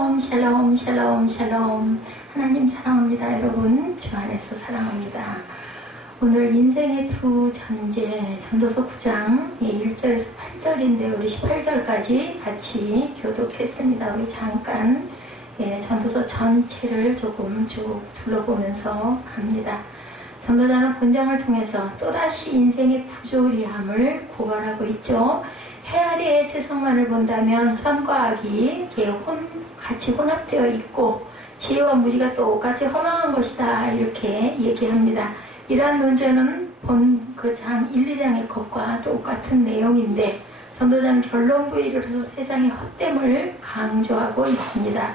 샬롬 샬롬 샬롬 샬롬. 하나님 사랑합니다. 여러분 주 안에서 사랑합니다. 오늘 인생의 두 전제 전도서 9장 1절에서 8절인데 우리 18절까지 같이 교독했습니다. 우리 잠깐 전도서 전체를 조금 쭉 둘러보면서 갑니다. 전도자는 본장을 통해서 또다시 인생의 부조리함을 고발하고 있죠. 해 아래의 세상만을 본다면 선과 악이 같이 혼합되어 있고 지혜와 무지가 똑같이 허망한 것이다 이렇게 얘기합니다. 이러한 논제는 본 그 장 1, 2장의 것과 똑같은 내용인데 전도자는 결론부에 이르러서 세상의 헛됨을 강조하고 있습니다.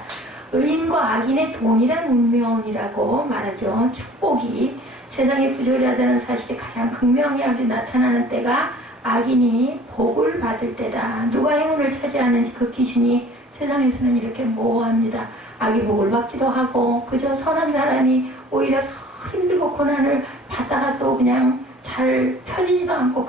의인과 악인의 동일한 운명이라고 말하죠. 축복이 세상에 부조리하다는 사실이 가장 극명하게 나타나는 때가 악인이 복을 받을 때다. 누가 행운을 차지하는지 그 기준이 세상에서는 이렇게 모호합니다. 악이 복을 받기도 하고 그저 선한 사람이 오히려 더 힘들고 고난을 받다가 또 그냥 잘 펴지지도 않고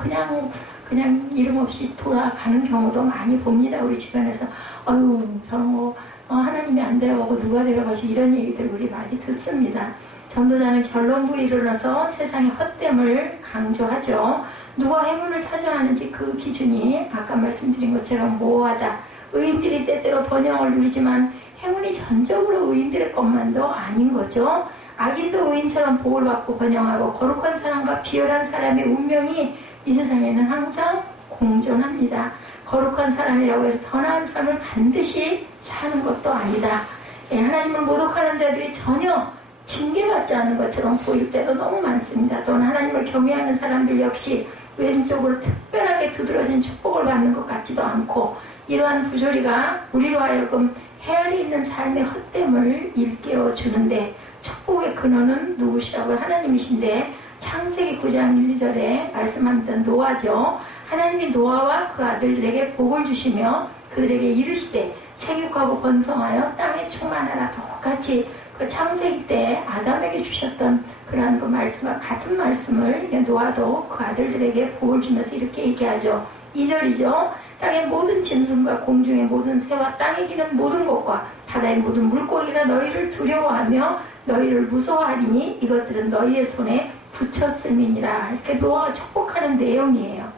그냥 이름 없이 돌아가는 경우도 많이 봅니다. 우리 주변에서 저런 거 하나님이 안 데려가고 누가 데려가시 이런 얘기들 우리 많이 듣습니다. 전도자는 결론부에 이르러서 세상의 헛됨을 강조하죠. 누가 행운을 차지하는지 그 기준이 아까 말씀드린 것처럼 모호하다. 의인들이 때때로 번영을 누리지만 행운이 전적으로 의인들의 것만도 아닌 거죠. 악인도 의인처럼 복을 받고 번영하고 거룩한 사람과 비열한 사람의 운명이 이 세상에는 항상 공존합니다. 거룩한 사람이라고 해서 더 나은 삶을 반드시 사는 것도 아니다. 하나님을 모독하는 자들이 전혀 징계받지 않는 것처럼 보일 때도 너무 많습니다. 또는 하나님을 경외하는 사람들 역시 왼쪽으로 특별하게 두드러진 축복을 받는 것 같지도 않고 이러한 부조리가 우리로 하여금 헤아려 있는 삶의 헛됨을 일깨워 주는데 축복의 근원은 누구시라고요? 하나님이신데 창세기 9장 1, 2절에 말씀합니다. 노아죠. 하나님이 노아와 그 아들들에게 복을 주시며 그들에게 이르시되 생육하고 번성하여 땅에 충만하라. 똑같이 그 창세기 때 아담에게 주셨던 그러한 그 말씀과 같은 말씀을 노아도 그 아들들에게 복을 주면서 이렇게 얘기하죠. 2절이죠. 땅의 모든 짐승과 공중의 모든 새와 땅에 기는 모든 것과 바다의 모든 물고기가 너희를 두려워하며 너희를 무서워하리니 이것들은 너희의 손에 붙였음이니라. 이렇게 노아가 축복하는 내용이에요.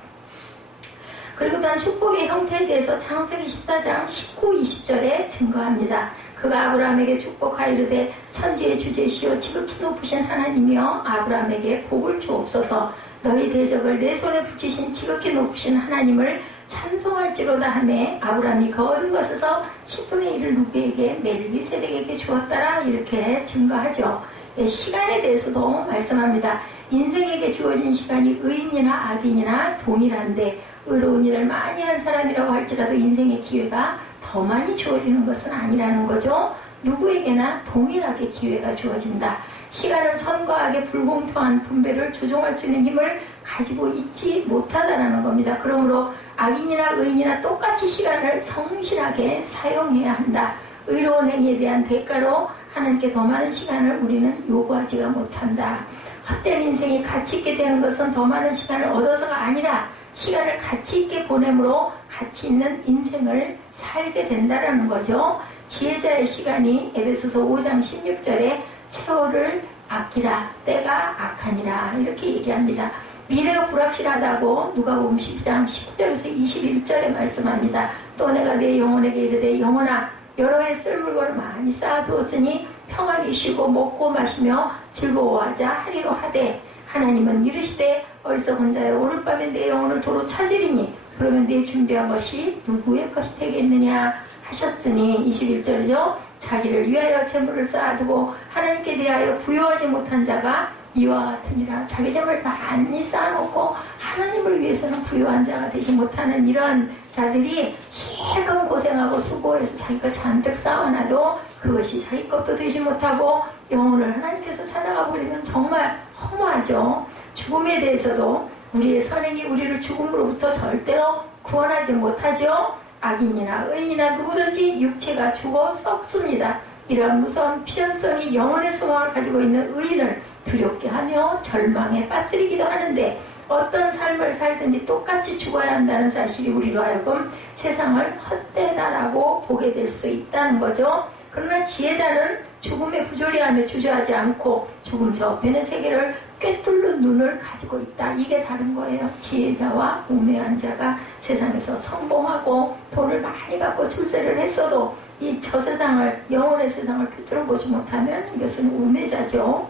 그리고 또한 축복의 형태에 대해서 창세기 14장 19, 20절에 증거합니다. 그가 아브라함에게 축복하이르되 천지의 주제시오 지극히 높으신 하나님이여 아브라함에게 복을 주옵소서. 너희 대적을 내 손에 붙이신 지극히 높으신 하나님을 찬송할지로다 하매 아브라함이 그 얻은 것에서 10분의 1을 누구에게 멜기세덱에게 주었더라 이렇게 증거하죠. 시간에 대해서도 말씀합니다. 인생에게 주어진 시간이 의인이나 악인이나 동일한데 의로운 일을 많이 한 사람이라고 할지라도 인생의 기회가 더 많이 주어지는 것은 아니라는 거죠. 누구에게나 동일하게 기회가 주어진다. 시간은 선과 악의 불공평한 분배를 조종할 수 있는 힘을 가지고 있지 못하다라는 겁니다. 그러므로 악인이나 의인이나 똑같이 시간을 성실하게 사용해야 한다. 의로운 행위에 대한 대가로 하나님께 더 많은 시간을 우리는 요구하지가 못한다. 헛된 인생이 가치 있게 되는 것은 더 많은 시간을 얻어서가 아니라 시간을 가치 있게 보냄으로 가치 있는 인생을 살게 된다라는 거죠. 지혜자의 시간이 에베소서 5장 16절에 세월을 아끼라 때가 악하니라 이렇게 얘기합니다. 미래가 불확실하다고 누가복음 12장 19절에서 21절에 말씀합니다. 또 내가 내 영혼에게 이르되 영혼아 여러 해 쓸 물건을 많이 쌓아두었으니 평안히 쉬고 먹고 마시며 즐거워하자 하리로 하되 하나님은 이르시되 어리석은 자여 오늘 밤에 내 영혼을 도로 찾으리니 그러면 내 준비한 것이 누구의 것이 되겠느냐 하셨으니 21절이죠. 자기를 위하여 재물을 쌓아두고 하나님께 대하여 부요하지 못한 자가 이와 같으니라. 자기 재물을 많이 쌓아놓고 하나님을 위해서는 부요한 자가 되지 못하는 이런 자들이 실컷 고생하고 수고해서 자기 것 잔뜩 쌓아놔도 그것이 자기 것도 되지 못하고 영혼을 하나님께서 찾아가 버리면 정말 허무하죠. 죽음에 대해서도 우리의 선행이 우리를 죽음으로부터 절대로 구원하지 못하죠. 악인이나 의인이나 누구든지 육체가 죽어 썩습니다. 이러한 무서운 필연성이 영혼의 소망을 가지고 있는 의인을 두렵게 하며 절망에 빠뜨리기도 하는데 어떤 삶을 살든지 똑같이 죽어야 한다는 사실이 우리로 하여금 세상을 헛되다라고 보게 될 수 있다는 거죠. 그러나 지혜자는 죽음에 부조리하며 주저하지 않고 죽음 저편의 세계를 꿰뚫는 눈을 가지고 있다. 이게 다른 거예요. 지혜자와 우매한 자가 세상에서 성공하고 돈을 많이 갖고 출세를 했어도 이 저 세상을, 영혼의 세상을 꿰뚫어 보지 못하면 이것은 우매자죠.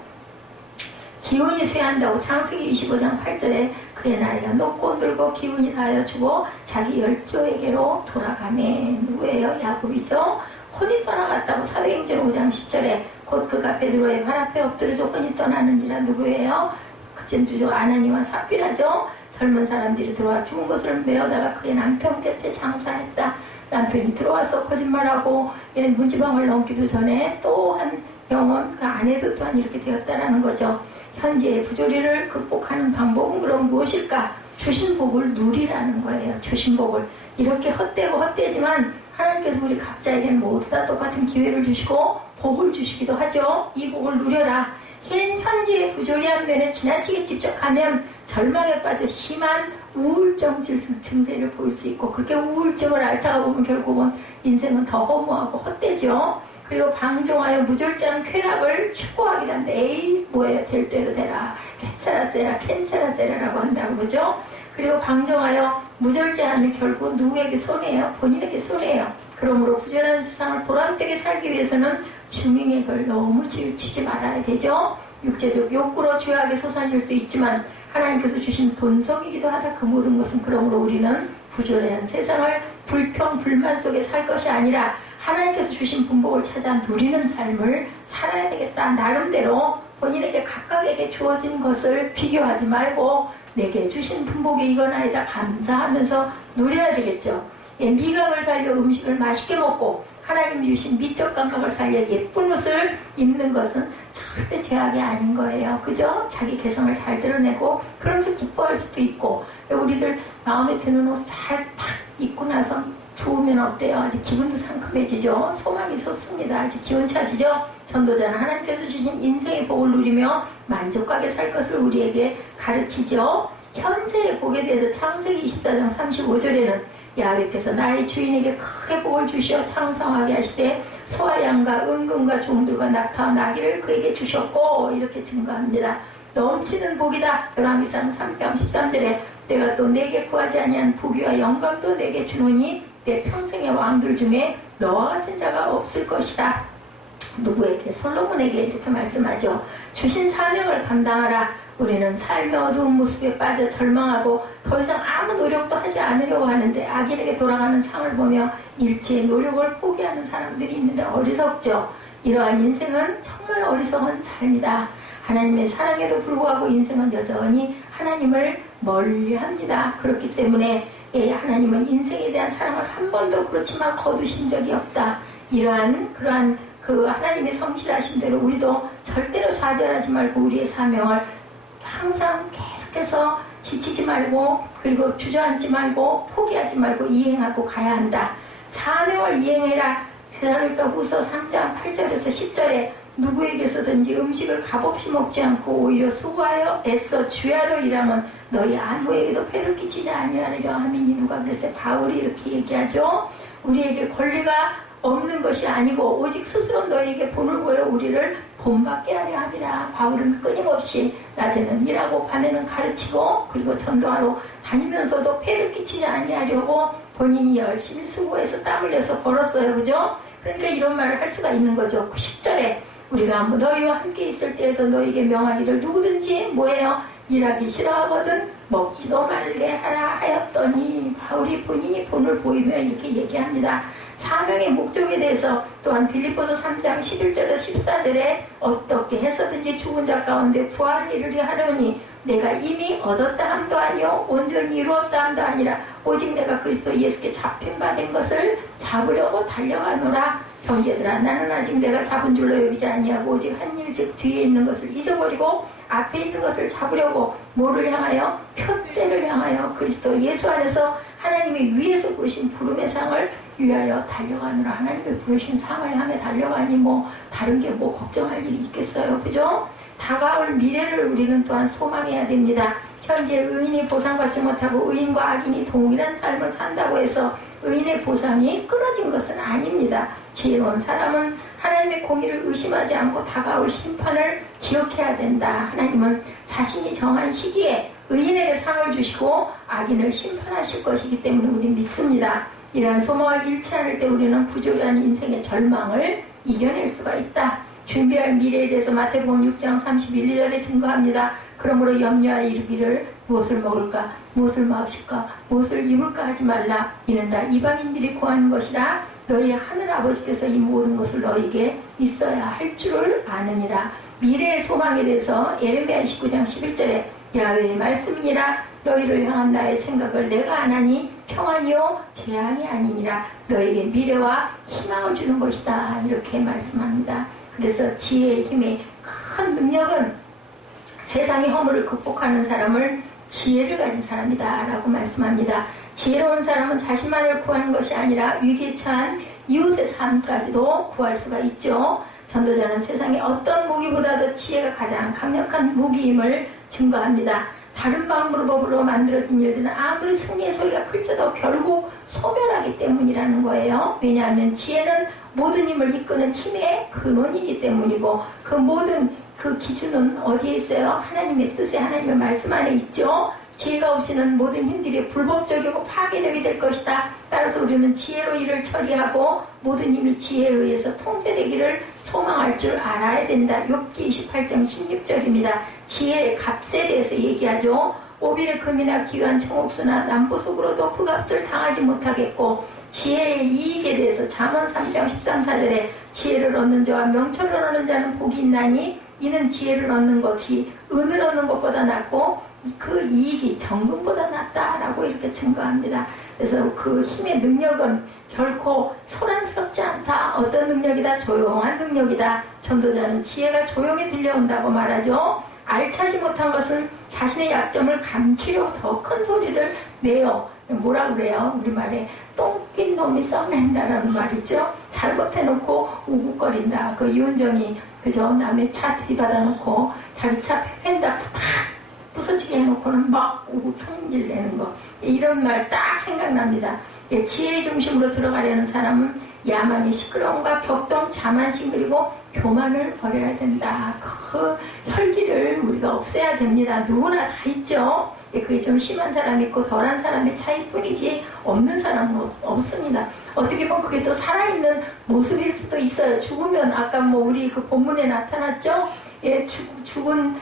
기운이 쇠한다고 창세기 25장 8절에 그의 나이가 높고 늙고 기운이 다하여 주고 자기 열조에게로 돌아가네. 누구예요? 야곱이죠. 혼이 떠나갔다고 사도행전 5장 10절에 곧 그가 베드로의 발 앞에 엎드려서 혼이 떠나는지라. 누구예요? 그쯤 아나니와 삽비라죠. 젊은 사람들이 들어와 죽은 것을 메어다가 그의 남편 곁에 장사했다. 남편이 들어와서 거짓말하고 문지방을 넘기도 전에 또 한 영혼 그 아내도 또한 이렇게 되었다라는 거죠. 현재의 부조리를 극복하는 방법은 그럼 무엇일까? 주신 복을 누리라는 거예요. 주신 복을. 이렇게 헛되고 헛되지만 하나님께서 우리 각자에게는 모두 다 똑같은 기회를 주시고 복을 주시기도 하죠. 이 복을 누려라. 현재의 부조리한 면에 지나치게 집착하면 절망에 빠져 심한 우울증 증세를 보일 수 있고, 그렇게 우울증을 앓다가 보면 결국은 인생은 더 허무하고 헛되죠. 그리고 방종하여 무절제한 쾌락을 추구하기도 한데, 에이 뭐예요, 될 대로 되라, 캔세라세라라고 한다고 그러죠. 그리고 방종하여 무절제하면 결국 누구에게 손해예요? 본인에게 손해예요. 그러므로 부전한 세상을 보람되게 살기 위해서는 중행액을 너무 치지 말아야 되죠. 육체적 욕구로 죄악에 솟아질 수 있지만 하나님께서 주신 본성이기도 하다. 그 모든 것은 그러므로 우리는 부조리한 세상을 불평 불만 속에 살 것이 아니라 하나님께서 주신 분복을 찾아 누리는 삶을 살아야 되겠다. 나름대로 본인에게 각각에게 주어진 것을 비교하지 말고 내게 주신 분복이 이거나이다 감사하면서 누려야 되겠죠. 미각을 살려 음식을 맛있게 먹고 하나님 주신 미적 감각을 살려 예쁜 옷을 입는 것은 절대 죄악이 아닌 거예요. 그죠? 자기 개성을 잘 드러내고 그러면서 기뻐할 수도 있고, 우리들 마음에 드는 옷 잘 딱 입고 나서 좋으면 어때요? 아주 기분도 상큼해지죠. 소망이 솟습니다. 아주 기운 차지죠. 전도자는 하나님께서 주신 인생의 복을 누리며 만족하게 살 것을 우리에게 가르치죠. 현세의 복에 대해서 창세기 24장 35절에는 야훼께서 나의 주인에게 크게 복을 주시어 창성하게 하시되 소와 양과 은금과 종들과 낙타와 나귀를 그에게 주셨고, 이렇게 증거합니다. 넘치는 복이다. 열왕기상 3장 13절에 내가 또 내게 구하지 아니한 부귀와 영광도 내게 주노니 내 평생의 왕들 중에 너와 같은 자가 없을 것이다. 누구에게? 솔로몬에게 이렇게 말씀하죠. 주신 사명을 감당하라. 우리는 삶의 어두운 모습에 빠져 절망하고 더 이상 아무 노력도 하지 않으려고 하는데 악인에게 돌아가는 상을 보며 일체의 노력을 포기하는 사람들이 있는데 어리석죠. 이러한 인생은 정말 어리석은 삶이다. 하나님의 사랑에도 불구하고 인생은 여전히 하나님을 멀리합니다. 그렇기 때문에 하나님은 인생에 대한 사랑을 한 번도 그렇지만 거두신 적이 없다. 그러한 그 하나님의 성실하신 대로 우리도 절대로 좌절하지 말고 우리의 사명을 항상 계속해서 지치지 말고, 그리고 주저앉지 말고, 포기하지 말고 이행하고 가야 한다. 사명을 이행해라. 데살로니가후서 3장 8절에서 10절에 누구에게서든지 음식을 값없이 먹지 않고 오히려 수고하여 애써 주야로 일하면 너희 아무에게도 폐를 끼치지 아니하리라 하미니. 누가 그랬어요? 바울이 이렇게 얘기하죠. 우리에게 권리가 없는 것이 아니고 오직 스스로 너희에게 본을 보여 우리를 본받게 하려 함이라. 바울은 끊임없이 낮에는 일하고 밤에는 가르치고 그리고 전도하러 다니면서도 폐를 끼치지 아니하려고 본인이 열심히 수고해서 땀 흘려서 벌었어요. 그죠? 그러니까 이런 말을 할 수가 있는 거죠. 10절에 우리가 너희와 함께 있을 때에도 너희에게 명하기를 누구든지 뭐예요? 일하기 싫어하거든 먹지도 말게 하라 하였더니. 바울이 본인이 본을 보이며 이렇게 얘기합니다. 사명의 목적에 대해서 또한 빌립보서 3장 11절에서 14절에 어떻게 해서든지 죽은 자 가운데 부활을 이루려 하려니 내가 이미 얻었다 함도 아니요 온전히 이루었다 함도 아니라 오직 내가 그리스도 예수께 잡힌 바 된 것을 잡으려고 달려가노라. 형제들아, 나는 아직 내가 잡은 줄로 여기지 아니하고 오직 한 일 즉 뒤에 있는 것을 잊어버리고 앞에 있는 것을 잡으려고 뭐를 향하여? 표대를 향하여 그리스도 예수 안에서 하나님이 위에서 부르신 부름의 상을 위하여 달려가느라. 하나님을 부르신 상을 향해 달려가니 뭐 다른 게 뭐 걱정할 일이 있겠어요. 그죠? 다가올 미래를 우리는 또한 소망해야 됩니다. 현재 의인이 보상받지 못하고 의인과 악인이 동일한 삶을 산다고 해서 의인의 보상이 끊어진 것은 아닙니다. 지혜로운 사람은 하나님의 공의를 의심하지 않고 다가올 심판을 기억해야 된다. 하나님은 자신이 정한 시기에 의인에게 상을 주시고 악인을 심판하실 것이기 때문에 우리 믿습니다. 이러한 소망을 잃지 않을 때 우리는 부조리한 인생의 절망을 이겨낼 수가 있다. 준비할 미래에 대해서 마태복음 6장 31, 2절에 증거합니다. 그러므로 염려하여 이르기를 무엇을 먹을까, 무엇을 마실까, 무엇을 입을까 하지 말라. 이는 다 이방인들이 구하는 것이라. 너희 하늘 아버지께서 이 모든 것을 너희에게 있어야 할 줄을 아느니라. 미래의 소망에 대해서 예레미야 29장 11절에 야훼의 말씀이니라. 너희를 향한 나의 생각을 내가 아나니 평안이요 재앙이 아니니라. 너희에게 미래와 희망을 주는 것이다. 이렇게 말씀합니다. 그래서 지혜의 힘의 큰 능력은 세상의 허물을 극복하는 사람을 지혜를 가진 사람이다 라고 말씀합니다. 지혜로운 사람은 자신만을 구하는 것이 아니라 위기에 처한 이웃의 삶까지도 구할 수가 있죠. 전도자는 세상의 어떤 무기보다도 지혜가 가장 강력한 무기임을 증거합니다. 다른 방법으로 만들어진 일들은 아무리 승리의 소리가 클지도 결국 소멸하기 때문이라는 거예요. 왜냐하면 지혜는 모든 힘을 이끄는 힘의 근원이기 때문이고, 그 모든 그 기준은 어디에 있어요? 하나님의 뜻에, 하나님의 말씀 안에 있죠. 지혜가 없이는 모든 힘들이 불법적이고 파괴적이 될 것이다. 따라서 우리는 지혜로 일을 처리하고 모든 힘이 지혜에 의해서 통제되기를 소망할 줄 알아야 된다. 욥기 28장 16절입니다. 지혜의 값에 대해서 얘기하죠. 오빌의 금이나 귀한 청옥수나 남보석으로도 그 값을 당하지 못하겠고, 지혜의 이익에 대해서 잠언 3장 13, 14절에 지혜를 얻는 자와 명철을 얻는 자는 복이 있나니 이는 지혜를 얻는 것이 은을 얻는 것보다 낫고 그 이익이 정금보다 낫다라고 이렇게 증거합니다. 그래서 그 힘의 능력은 결코 소란스럽지 않다. 어떤 능력이다? 조용한 능력이다. 전도자는 지혜가 조용히 들려온다고 말하죠. 알차지 못한 것은 자신의 약점을 감추려 더 큰 소리를 내요. 뭐라 그래요? 우리말에 똥낀 놈이 썩낸다라는 말이죠. 잘못해놓고 우국거린다. 그 이은정이 그죠? 남의 차 들이받아놓고 자기 차 펜다고 탁 부서지게 해놓고는 막 우국 성질 내는 거. 이런 말 딱 생각납니다. 지혜의 중심으로 들어가려는 사람은 야망의 시끄러움과 격동, 자만심 그리고 교만을 버려야 된다. 그 혈기를 우리가 없애야 됩니다. 누구나 다 있죠. 그게 좀 심한 사람이 있고 덜한 사람의 차이뿐이지 없는 사람은 없습니다. 어떻게 보면 그게 또 살아있는 모습일 수도 있어요. 죽으면 아까 뭐 우리 그 본문에 나타났죠. 죽은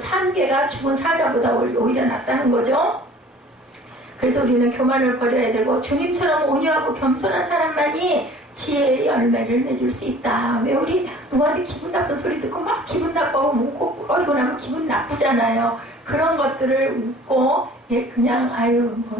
산개가 죽은 사자보다 오히려 낫다는 거죠. 그래서 우리는 교만을 버려야 되고 주님처럼 온유하고 겸손한 사람만이 지혜의 열매를 맺을 수 있다. 왜 우리 누구한테 기분 나쁜 소리 듣고 막 기분 나빠하고 웃고 껄고 나면 기분 나쁘잖아요. 그런 것들을 웃고 그냥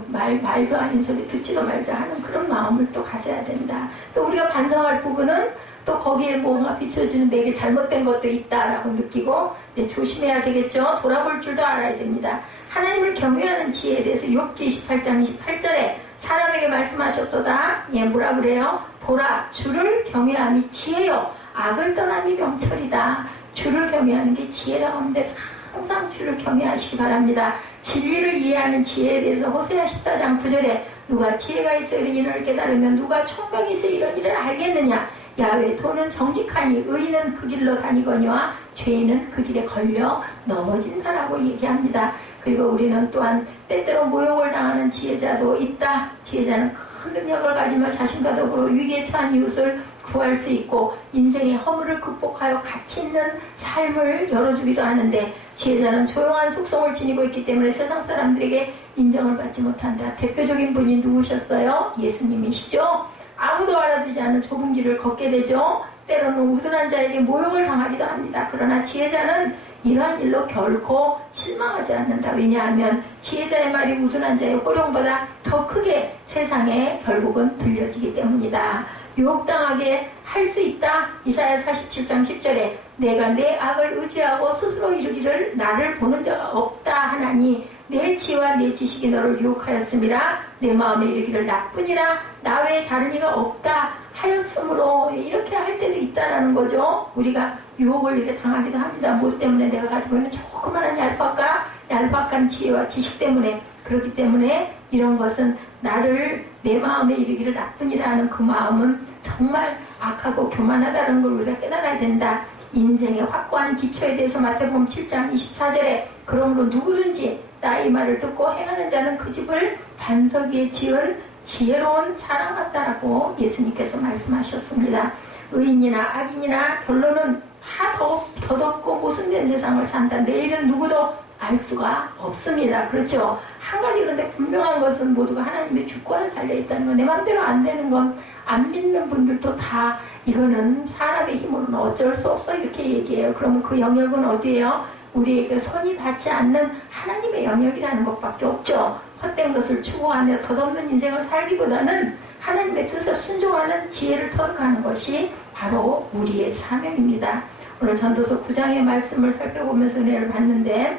말도 아닌 소리 듣지도 말자 하는 그런 마음을 또 가져야 된다. 또 우리가 반성할 부분은 또 거기에 뭔가 비춰주는 내게 잘못된 것도 있다라고 느끼고 조심해야 되겠죠. 돌아볼 줄도 알아야 됩니다. 하나님을 경외하는 지혜에 대해서 욥기 28장 28절에 사람에게 말씀하셨도다. 뭐라 그래요? 보라, 주를 경외함이 지혜요, 악을 떠남이 명철이다. 주를 경외하는 게 지혜라고 하는데 항상 주를 경외하시기 바랍니다. 진리를 이해하는 지혜에 대해서 호세아 14장 9절에 누가 지혜가 있어 이런 일을 깨달으면 누가 총명이 있어 이런 일을 알겠느냐. 야훼 도는 정직하니 의인은 그 길로 다니거니와 죄인은 그 길에 걸려 넘어진다라고 얘기합니다. 그리고 우리는 또한 때때로 모욕을 당하는 지혜자도 있다. 지혜자는 큰 능력을 가지며 자신과 더불어 위기에 처한 이웃을 구할 수 있고 인생의 허물을 극복하여 가치 있는 삶을 열어주기도 하는데, 지혜자는 조용한 속성을 지니고 있기 때문에 세상 사람들에게 인정을 받지 못한다. 대표적인 분이 누구셨어요? 예수님이시죠. 아무도 알아주지 않는 좁은 길을 걷게 되죠. 때로는 우둔한 자에게 모욕을 당하기도 합니다. 그러나 지혜자는 이러한 일로 결코 실망하지 않는다. 왜냐하면 지혜자의 말이 우둔한 자의 호령보다 더 크게 세상에 결국은 들려지기 때문이다. 유혹당하게 할 수 있다. 이사야 47장 10절에 내가 내 악을 의지하고 스스로 이르기를 나를 보는 자가 없다 하나니 내 지와 내 지식이 너를 유혹하였음이라. 내 마음에 이르기를 나뿐이라 나 외에 다른 이가 없다 하였으므로 이렇게 할 때도 있다라는 거죠. 우리가 유혹을 이렇게 당하기도 합니다. 뭐 때문에 내가 가지고 있는 조그만한 얄팍과 얄팍한 지혜와 지식 때문에, 그렇기 때문에 이런 것은 나를 내 마음에 이르기를 나쁘니라 하는 그 마음은 정말 악하고 교만하다는 걸 우리가 깨달아야 된다. 인생의 확고한 기초에 대해서 마태복음 7장 24절에 그러므로 누구든지 나의 말을 듣고 행하는 자는 그 집을 반석 위에 지은 지혜로운 사람 같다라고 예수님께서 말씀하셨습니다. 의인이나 악인이나 결론은 다 더덥고 모순된 세상을 산다. 내일은 누구도 알 수가 없습니다. 그렇죠? 한 가지 그런데 분명한 것은 모두가 하나님의 주권에 달려있다는 거. 내 마음대로 안 되는 건 안 믿는 분들도 다 이거는 사람의 힘으로는 어쩔 수 없어 이렇게 얘기해요. 그러면 그 영역은 어디예요? 우리에게 손이 닿지 않는 하나님의 영역이라는 것밖에 없죠. 헛된 것을 추구하며 덧없는 인생을 살기보다는 하나님의 뜻에 순종하는 지혜를 터득하는 것이 바로 우리의 사명입니다. 오늘 전도서 9장의 말씀을 살펴보면서 은혜를 받는데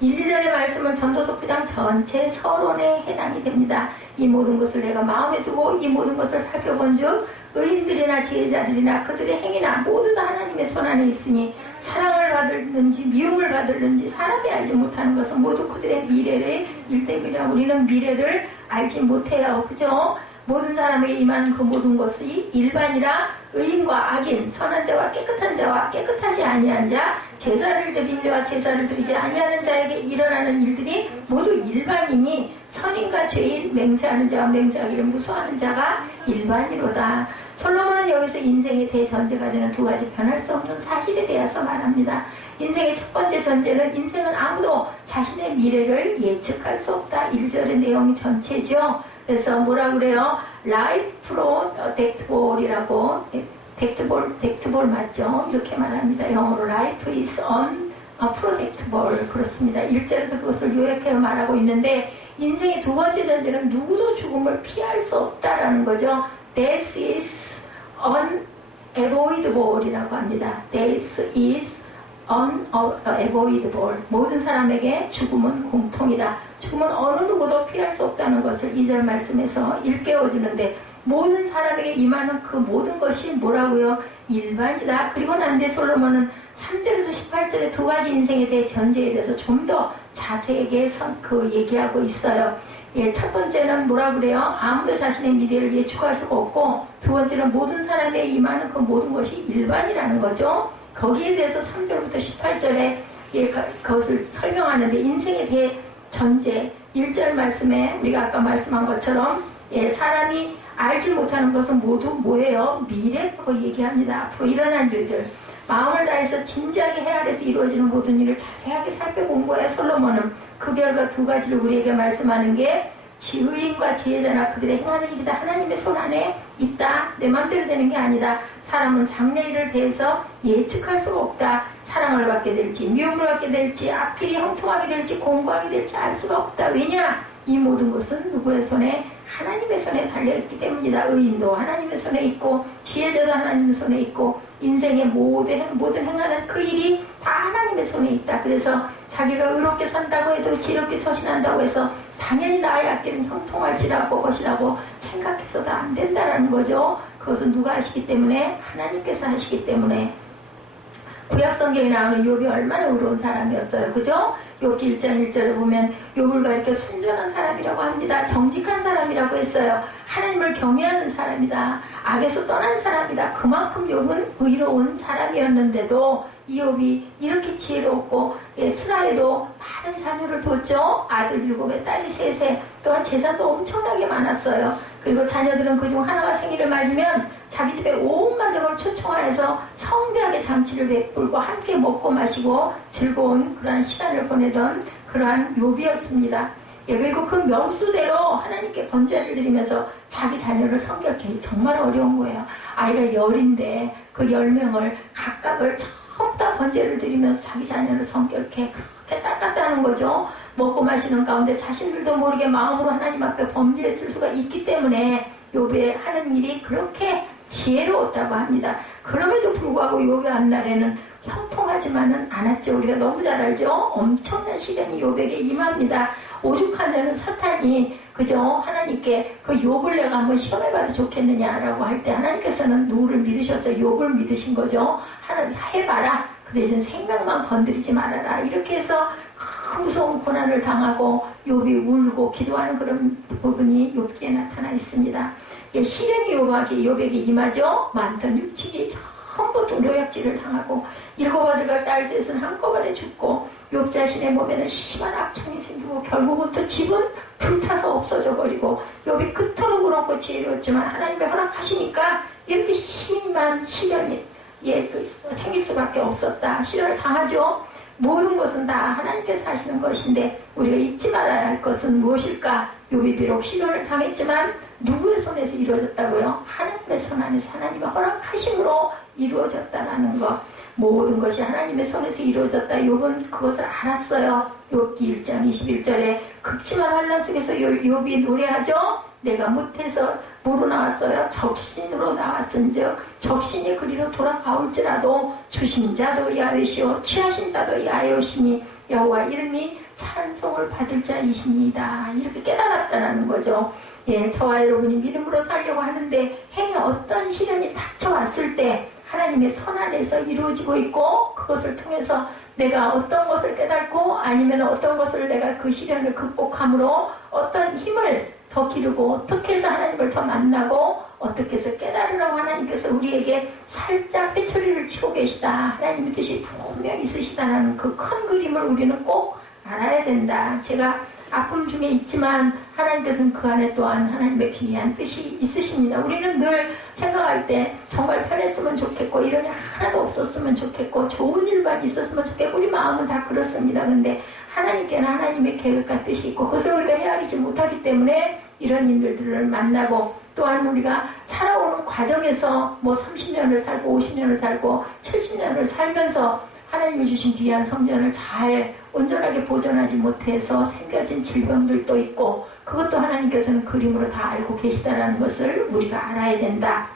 1, 2절의 말씀은 전도서 9장 전체 서론에 해당이 됩니다. 이 모든 것을 내가 마음에 두고 이 모든 것을 살펴본 즉 의인들이나 지혜자들이나 그들의 행위나 모두 다 하나님의 손안에 있으니 사랑을 받을는지 미움을 받을는지 사람이 알지 못하는 것은 모두 그들의 미래를 일때문이라. 우리는 미래를 알지 못해요. 그죠? 모든 사람에게 임하는 그 모든 것이 일반이라 의인과 악인, 선한 자와 깨끗한 자와 깨끗하지 아니한 자, 제사를 드린 자와 제사를 드리지 아니하는 자에게 일어나는 일들이 모두 일반이니 선인과 죄인, 맹세하는 자와 맹세하기를 무서워하는 자가 일반이로다. 솔로몬은 여기서 인생의 대전제가 되는 두 가지 변할 수 없는 사실에 대해서 말합니다. 인생의 첫 번째 전제는 인생은 아무도 자신의 미래를 예측할 수 없다. 1절의 내용이 전체죠. 그래서 뭐라 그래요? Life Predictable이라고, 덱트볼 맞죠? 이렇게 말합니다. 영어로 Life is unpredictable. 그렇습니다. 1절에서 그것을 요약해 말하고 있는데 인생의 두 번째 전제는 누구도 죽음을 피할 수 없다라는 거죠. Death is unavoidable이라고 합니다. Death is unavoidable. 모든 사람에게 죽음은 공통이다. 죽음은 어느 누구도 피할 수 없다는 것을 2절 말씀에서 일깨워주는데 모든 사람에게 임하는 그 모든 것이 뭐라고요? 일반이다. 그리고 난 뒤에 솔로몬은 3절에서 18절의 두 가지 인생에 대해 전제에 대해서 좀 더 자세하게 얘기하고 있어요. 예, 첫 번째는 뭐라 그래요? 아무도 자신의 미래를 예측할 수가 없고 두 번째는 모든 사람에게 임하는 그 모든 것이 일반이라는 거죠. 거기에 대해서 3절부터 18절에 예, 그것을 설명하는데 인생에 대해 전제 1절 말씀에 우리가 아까 말씀한 것처럼 예, 사람이 알지 못하는 것은 모두 뭐예요? 미래라고 얘기합니다. 앞으로 일어날 일들. 마음을 다해서 진지하게 헤아려서 이루어지는 모든 일을 자세하게 살펴본 거예요. 솔로몬은 그 결과 두 가지를 우리에게 말씀하는 게 지의인과 지혜자나 그들의 행하는 일이 다 하나님의 손 안에 있다. 내 맘대로 되는 게 아니다. 사람은 장래일을 대해서 예측할 수가 없다. 사랑을 받게 될지 미움을 받게 될지 앞길이 형통하게 될지 공부하게 될지 알 수가 없다. 왜냐? 이 모든 것은 누구의 손에? 하나님의 손에 달려있기 때문이다. 의인도 하나님의 손에 있고 지혜자도 하나님의 손에 있고 인생의 모든 행하는 그 일이 다 하나님의 손에 있다. 그래서 자기가 의롭게 산다고 해도 지롭게 처신한다고 해서 당연히 나의 앞길은 형통할지라고 것이라고 생각해서도 안 된다는 거죠. 그것은 누가 하시기 때문에? 하나님께서 하시기 때문에. 구약 성경에 나오는 욥이 얼마나 의로운 사람이었어요. 그죠? 욥기 1장 1절에 보면 욥을 가리켜 순전한 사람이라고 합니다. 정직한 사람이라고 했어요. 하나님을 경외하는 사람이다. 악에서 떠난 사람이다. 그만큼 욥은 의로운 사람이었는데도 이 욥이 이렇게 지혜롭고 스라에도 많은 자녀를 뒀죠. 아들 7에 딸이 3세. 또한 재산도 엄청나게 많았어요. 그리고 자녀들은 그중 하나가 생일을 맞으면 자기 집에 온 가족을 초청하여서 성대하게 잔치를 베풀고 함께 먹고 마시고 즐거운 그러한 시간을 보내던 그러한 욥이었습니다. 예, 그리고 그 명수대로 하나님께 번제를 드리면서 자기 자녀를 성결케 정말 어려운 거예요. 아이가 10인데 그 10명을 각각을 전부 다 번제를 드리면서 자기 자녀를 성결케 그렇게 닦았다는 거죠. 먹고 마시는 가운데 자신들도 모르게 마음으로 하나님 앞에 범죄했을 수가 있기 때문에 욥의 하는 일이 그렇게 지혜로웠다고 합니다. 그럼에도 불구하고 욥의 앞날에는 형통하지만은 않았죠. 우리가 너무 잘 알죠. 엄청난 시련이 욥에게 임합니다. 오죽하면 사탄이 그죠? 하나님께 그 욥을 내가 한번 시험해봐도 좋겠느냐라고 할 때 하나님께서는 누구를 믿으셨어요? 욥을 믿으신 거죠. 하나님 해봐라. 그 대신 생명만 건드리지 말아라. 이렇게 해서 무서운 고난을 당하고 욥이 울고 기도하는 그런 부분이 욥기에 나타나 있습니다. 시련이 욥에게 임하죠. 많던 육축이 전부 노략질을 당하고 7아들과 딸 셋은 한꺼번에 죽고 욥 자신의 몸에는 심한 악창이 생기고 결국은 또 집은 불타서 없어져 버리고 욥이 그토록 그렇고 지혜로웠지만 하나님의 허락하시니까 이렇게 심한 시련이 생길 수밖에 없었다. 시련을 당하죠. 모든 것은 다 하나님께서 하시는 것인데 우리가 잊지 말아야 할 것은 무엇일까? 욥이 비록 시련을 당했지만 누구의 손에서 이루어졌다고요? 하나님의 손 안에서 하나님의 허락하심으로 이루어졌다라는 것. 모든 것이 하나님의 손에서 이루어졌다. 욥은 그것을 알았어요. 욥기 1장 21절에 극심한 환난 속에서 욥이 노래하죠. 내가 못해서 뭐로 나왔어요? 적신으로 나왔은즉 적신이 그리로 돌아가올지라도 주신 자도 야훼시오 취하신 자도 야훼시니 여호와 이름이 찬송을 받을 자이시니이다. 이렇게 깨달았다는 거죠. 저와 여러분이 믿음으로 살려고 하는데 행에 어떤 시련이 닥쳐왔을 때 하나님의 손 안에서 이루어지고 있고 그것을 통해서 내가 어떤 것을 깨닫고 아니면 어떤 것을 내가 그 시련을 극복함으로 어떤 힘을 더 기르고 어떻게 해서 하나님을 더 만나고 어떻게 해서 깨달으라고 하나님께서 우리에게 살짝 회초리를 치고 계시다. 하나님의 뜻이 분명히 있으시다는 그 큰 그림을 우리는 꼭 알아야 된다. 제가 아픔 중에 있지만 하나님께서는 그 안에 또한 하나님의 기이한 뜻이 있으십니다. 우리는 늘 생각할 때 정말 편했으면 좋겠고 이런 일 하나도 없었으면 좋겠고 좋은 일만 있었으면 좋겠고 우리 마음은 다 그렇습니다. 근데 하나님께는 하나님의 계획과 뜻이 있고 그것을 우리가 헤아리지 못하기 때문에 이런 일들을 만나고 또한 우리가 살아오는 과정에서 뭐 30년을 살고 50년을 살고 70년을 살면서 하나님이 주신 귀한 성전을 잘 온전하게 보존하지 못해서 생겨진 질병들도 있고 그것도 하나님께서는 그림으로 다 알고 계시다라는 것을 우리가 알아야 된다.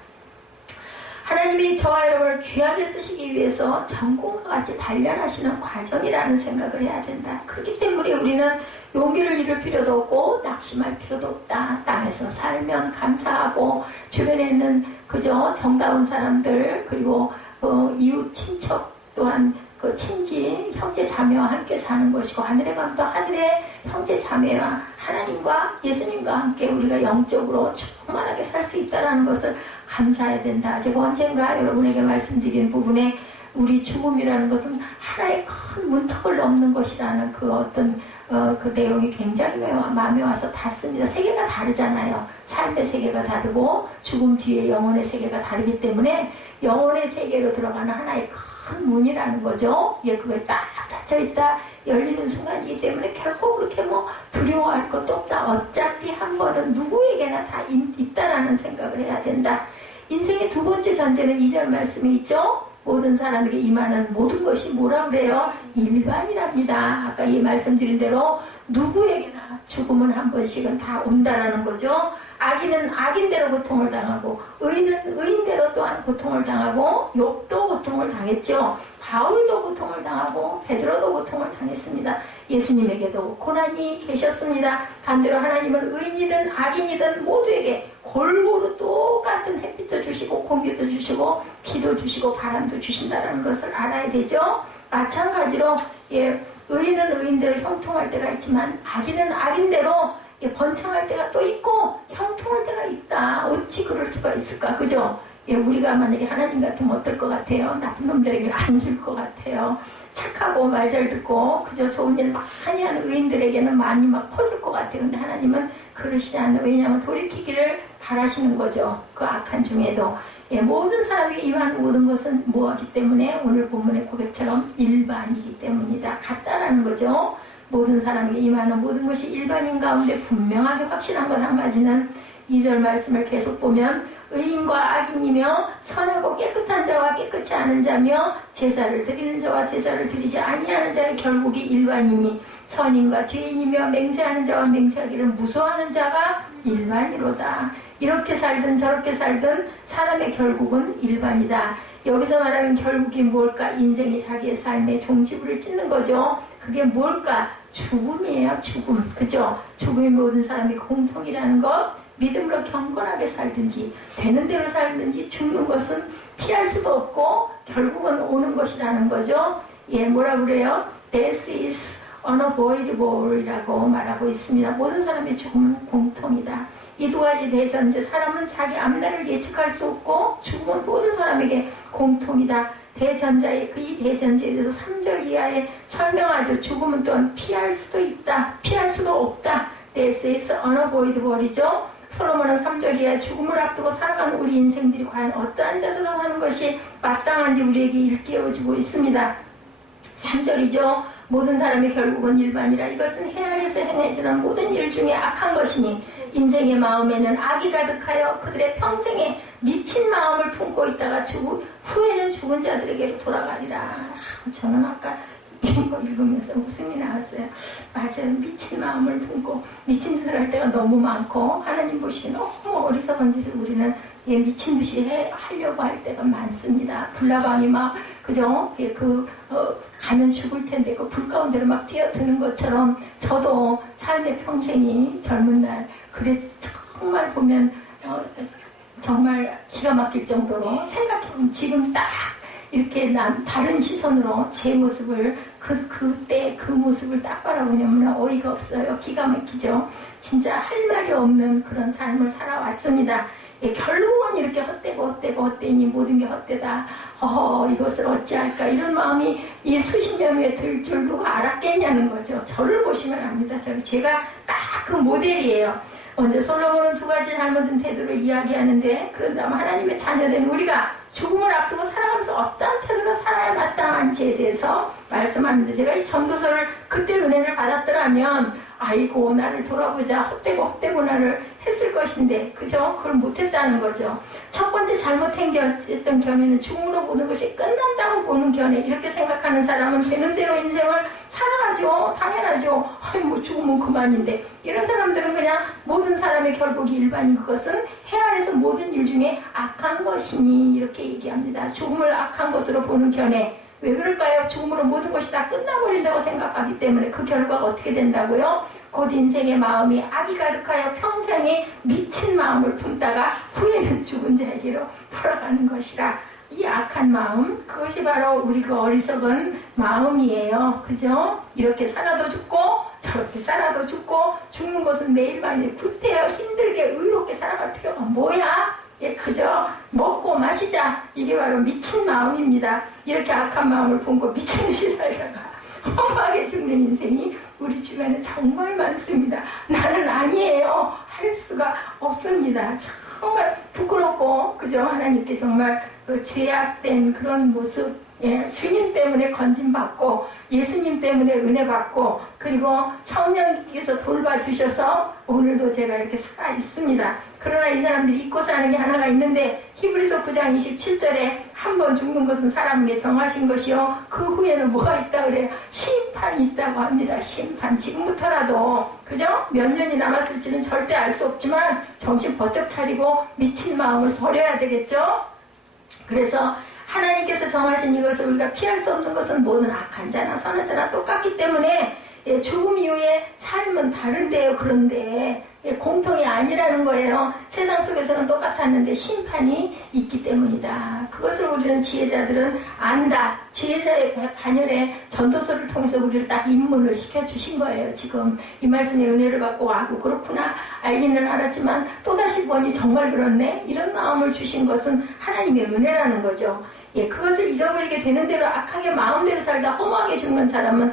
하나님이 저와 여러분을 귀하게 쓰시기 위해서 전공과 같이 단련하시는 과정이라는 생각을 해야 된다. 그렇기 때문에 우리는 용기를 잃을 필요도 없고 낙심할 필요도 없다. 땅에서 살면 감사하고 주변에 있는 그저 정다운 사람들 그리고 이웃 친척 또한 그 친지 형제 자매와 함께 사는 것이고 하늘에 가면 또 하늘의 형제 자매와 하나님과 예수님과 함께 우리가 영적으로 충만하게 살 수 있다는 것을 감사해야 된다. 제가 언젠가 여러분에게 말씀드린 부분에 우리 죽음이라는 것은 하나의 큰 문턱을 넘는 것이라는 그 어떤 그 내용이 굉장히 마음에 와서 닿습니다. 세계가 다르잖아요. 삶의 세계가 다르고 죽음 뒤에 영혼의 세계가 다르기 때문에 영혼의 세계로 들어가는 하나의 큰 문이라는 거죠. 그게 딱 닫혀있다 열리는 순간이기 때문에 결코 그렇게 뭐 두려워할 것도 없다. 어차피 한 번은 누구에게나 다 있다라는 생각을 해야 된다. 인생의 두 번째 전제는 2절 말씀이 있죠. 모든 사람에게 임하는 모든 것이 뭐라 그래요? 일반이랍니다. 아까 이 말씀드린 대로 누구에게나 죽음은 한 번씩은 다 온다라는 거죠. 악인은 악인대로 고통을 당하고 의인은 의인대로 또한 고통을 당하고 욥도 고통을 당했죠. 바울도 고통을 당하고 베드로도 고통을 당했습니다. 예수님에게도 고난이 계셨습니다. 반대로 하나님은 의인이든 악인이든 모두에게 골고루 똑같은 햇빛도 주시고 공기도 주시고 비도 주시고 바람도 주신다는 것을 알아야 되죠. 마찬가지로 의인은 의인대로 형통할 때가 있지만 악인은 악인대로 번창할 때가 또 있고 형통할 때가 있다. 어찌 그럴 수가 있을까? 그죠? 우리가 만약에 하나님 같으면 어떨 것 같아요? 나쁜 놈들에게 안 줄 것 같아요. 착하고 말 잘 듣고 그저 좋은 일 많이 하는 의인들에게는 많이 막 퍼줄 것 같아요. 근데 하나님은 그러시지 않아요. 왜냐하면 돌이키기를 바라시는 거죠. 그 악한 중에도. 모든 사람에게 임하는 모든 것은 뭐하기 때문에 오늘 본문의 고백처럼 일반이기 때문이다. 같다라는 거죠. 모든 사람에게 임하는 모든 것이 일반인 가운데 분명하게 확실한 것 한 가지는 2절 말씀을 계속 보면 의인과 악인이며 선하고 깨끗한 자와 깨끗지 않은 자며 제사를 드리는 자와 제사를 드리지 아니하는 자의 결국이 일반이니 선인과 죄인이며 맹세하는 자와 맹세하기를 무서워하는 자가 일반이로다. 이렇게 살든 저렇게 살든 사람의 결국은 일반이다. 여기서 말하는 결국이 뭘까? 인생이 자기의 삶의 종지부를 찍는 거죠. 그게 뭘까? 죽음이에요. 죽음. 그죠? 죽음이 모든 사람이 공통이라는 것. 믿음으로 경건하게 살든지 되는 대로 살든지 죽는 것은 피할 수도 없고 결국은 오는 것이라는 거죠. 뭐라 그래요? Death is unavoidable이라고 말하고 있습니다. 모든 사람의 죽음은 공통이다. 이 두 가지 대전제, 사람은 자기 앞날을 예측할 수 없고 죽음은 모든 사람에게 공통이다. 대전자의 그 이 대전제에 대해서 3절 이하에 설명하죠. 죽음은 또한 피할 수도 있다, 피할 수도 없다. This is unavoidable이죠. 솔로몬은 3절 이하에 죽음을 앞두고 살아가는 우리 인생들이 과연 어떠한 자세로 하는 것이 마땅한지 우리에게 일깨워주고 있습니다. 3절이죠. 모든 사람의 결국은 일반이라. 이것은 해 아래서 행해지는 모든 일 중에 악한 것이니 인생의 마음에는 악이 가득하여 그들의 평생에 미친 마음을 품고 있다가 후에는 죽은 자들에게로 돌아가리라. 저는 아까 이거 읽으면서 웃음이 나왔어요. 맞아요. 미친 마음을 품고 미친 짓을 할 때가 너무 많고 하나님 보시기에 너무 어리석은 짓을 우리는 미친 듯이 하려고 할 때가 많습니다. 불나방이 막 그죠? 가면 죽을 텐데 그 불 가운데로 막 뛰어드는 것처럼 저도 삶의 평생이 젊은 날 그래 정말 보면 정말 기가 막힐 정도로 생각해보면 지금 딱 이렇게 다른 시선으로 제 모습을 그때 그 모습을 딱 바라보면 어이가 없어요. 기가 막히죠. 진짜 할 말이 없는 그런 삶을 살아왔습니다. 결국은 이렇게 헛되니 모든 게 헛되다. 이것을 어찌할까 이런 마음이 이 수십 년 후에 들 줄 누가 알았겠냐는 거죠. 저를 보시면 압니다. 제가 딱 그 모델이에요. 먼저 솔로몬은 두 가지 잘못된 태도를 이야기하는데 그런 다음 하나님의 자녀된 우리가 죽음을 앞두고 살아가면서 어떠한 태도로 살아야 마땅한지에 대해서 말씀합니다. 제가 이 전도서를 그때 은혜를 받았더라면 아이고 나를 돌아보자 헛되고 나를 했을 것인데 그죠? 그걸 못했다는 거죠. 첫 번째 잘못했던 견해는 죽음으로 보는 것이 끝난다고 보는 견해. 이렇게 생각하는 사람은 되는 대로 인생을 살아가죠. 당연하죠. 뭐 죽으면 그만인데. 이런 사람들은 그냥 모든 사람의 결국이 일반인 그것은 해 아래서 모든 일 중에 악한 것이니 이렇게 얘기합니다. 죽음을 악한 것으로 보는 견해. 왜 그럴까요? 죽음으로 모든 것이 다 끝나버린다고 생각하기 때문에 그 결과가 어떻게 된다고요? 곧 인생의 마음이 악이 가득하여 평생에 미친 마음을 품다가 후에는 죽은 자에게로 돌아가는 것이라. 이 악한 마음, 그것이 바로 우리 그 어리석은 마음이에요. 그죠? 이렇게 살아도 죽고 저렇게 살아도 죽고 죽는 것은 매일매일 구태여 힘들게 의롭게 살아갈 필요가 뭐야? 그저 먹고 마시자. 이게 바로 미친 마음입니다. 이렇게 악한 마음을 품고 미친 듯이 살다가 험하게 죽는 인생이 우리 주변에 정말 많습니다. 나는 아니에요. 할 수가 없습니다. 정말 부끄럽고 그저 하나님께 정말 죄악된 그런 모습, 주님 때문에 건진받고 예수님 때문에 은혜받고 그리고 성령님께서 돌봐주셔서 오늘도 제가 이렇게 살아 있습니다. 그러나 이 사람들이 잊고 사는 게 하나가 있는데 히브리서 9장 27절에 한 번 죽는 것은 사람에게 정하신 것이요 그 후에는 뭐가 있다 그래요? 심판이 있다고 합니다. 심판. 지금부터라도 그죠? 몇 년이 남았을지는 절대 알 수 없지만 정신 번쩍 차리고 미친 마음을 버려야 되겠죠? 그래서 하나님께서 정하신 이것을 우리가 피할 수 없는 것은 모든 악한 자나 선한 자나 똑같기 때문에 죽음 이후에 삶은 다른데요. 그런데 공통이 아니라는 거예요. 세상 속에서는 똑같았는데 심판이 있기 때문이다. 그것을 우리는 지혜자들은 안다. 지혜자의 반열에 전도서를 통해서 우리를 딱 입문을 시켜주신 거예요. 지금 이 말씀에 은혜를 받고 와고 그렇구나 알기는 알았지만 또다시 보니 정말 그렇네. 이런 마음을 주신 것은 하나님의 은혜라는 거죠. 그것을 잊어버리게 되는 대로 악하게 마음대로 살다 험하게 죽는 사람은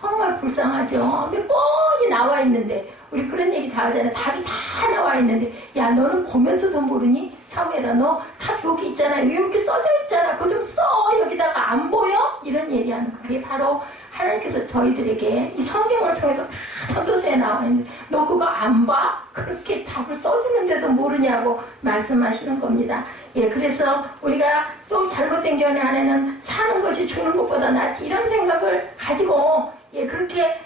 정말 불쌍하죠. 근데 뻔히 나와 있는데 우리 그런 얘기 다 하잖아요. 답이 다 나와 있는데 야 너는 보면서도 모르니? 사무엘아 너 답 여기 있잖아. 이렇게 써져 있잖아. 그거 좀 써. 여기다가 안 보여? 이런 얘기하는 그게 바로 하나님께서 저희들에게 이 성경을 통해서 다 전도서에 나와 있는데 너 그거 안 봐? 그렇게 답을 써주는데도 모르냐고 말씀하시는 겁니다. 그래서 우리가 또 잘못된 견해 안에는 사는 것이 죽는 것보다 낫지 이런 생각을 가지고 그렇게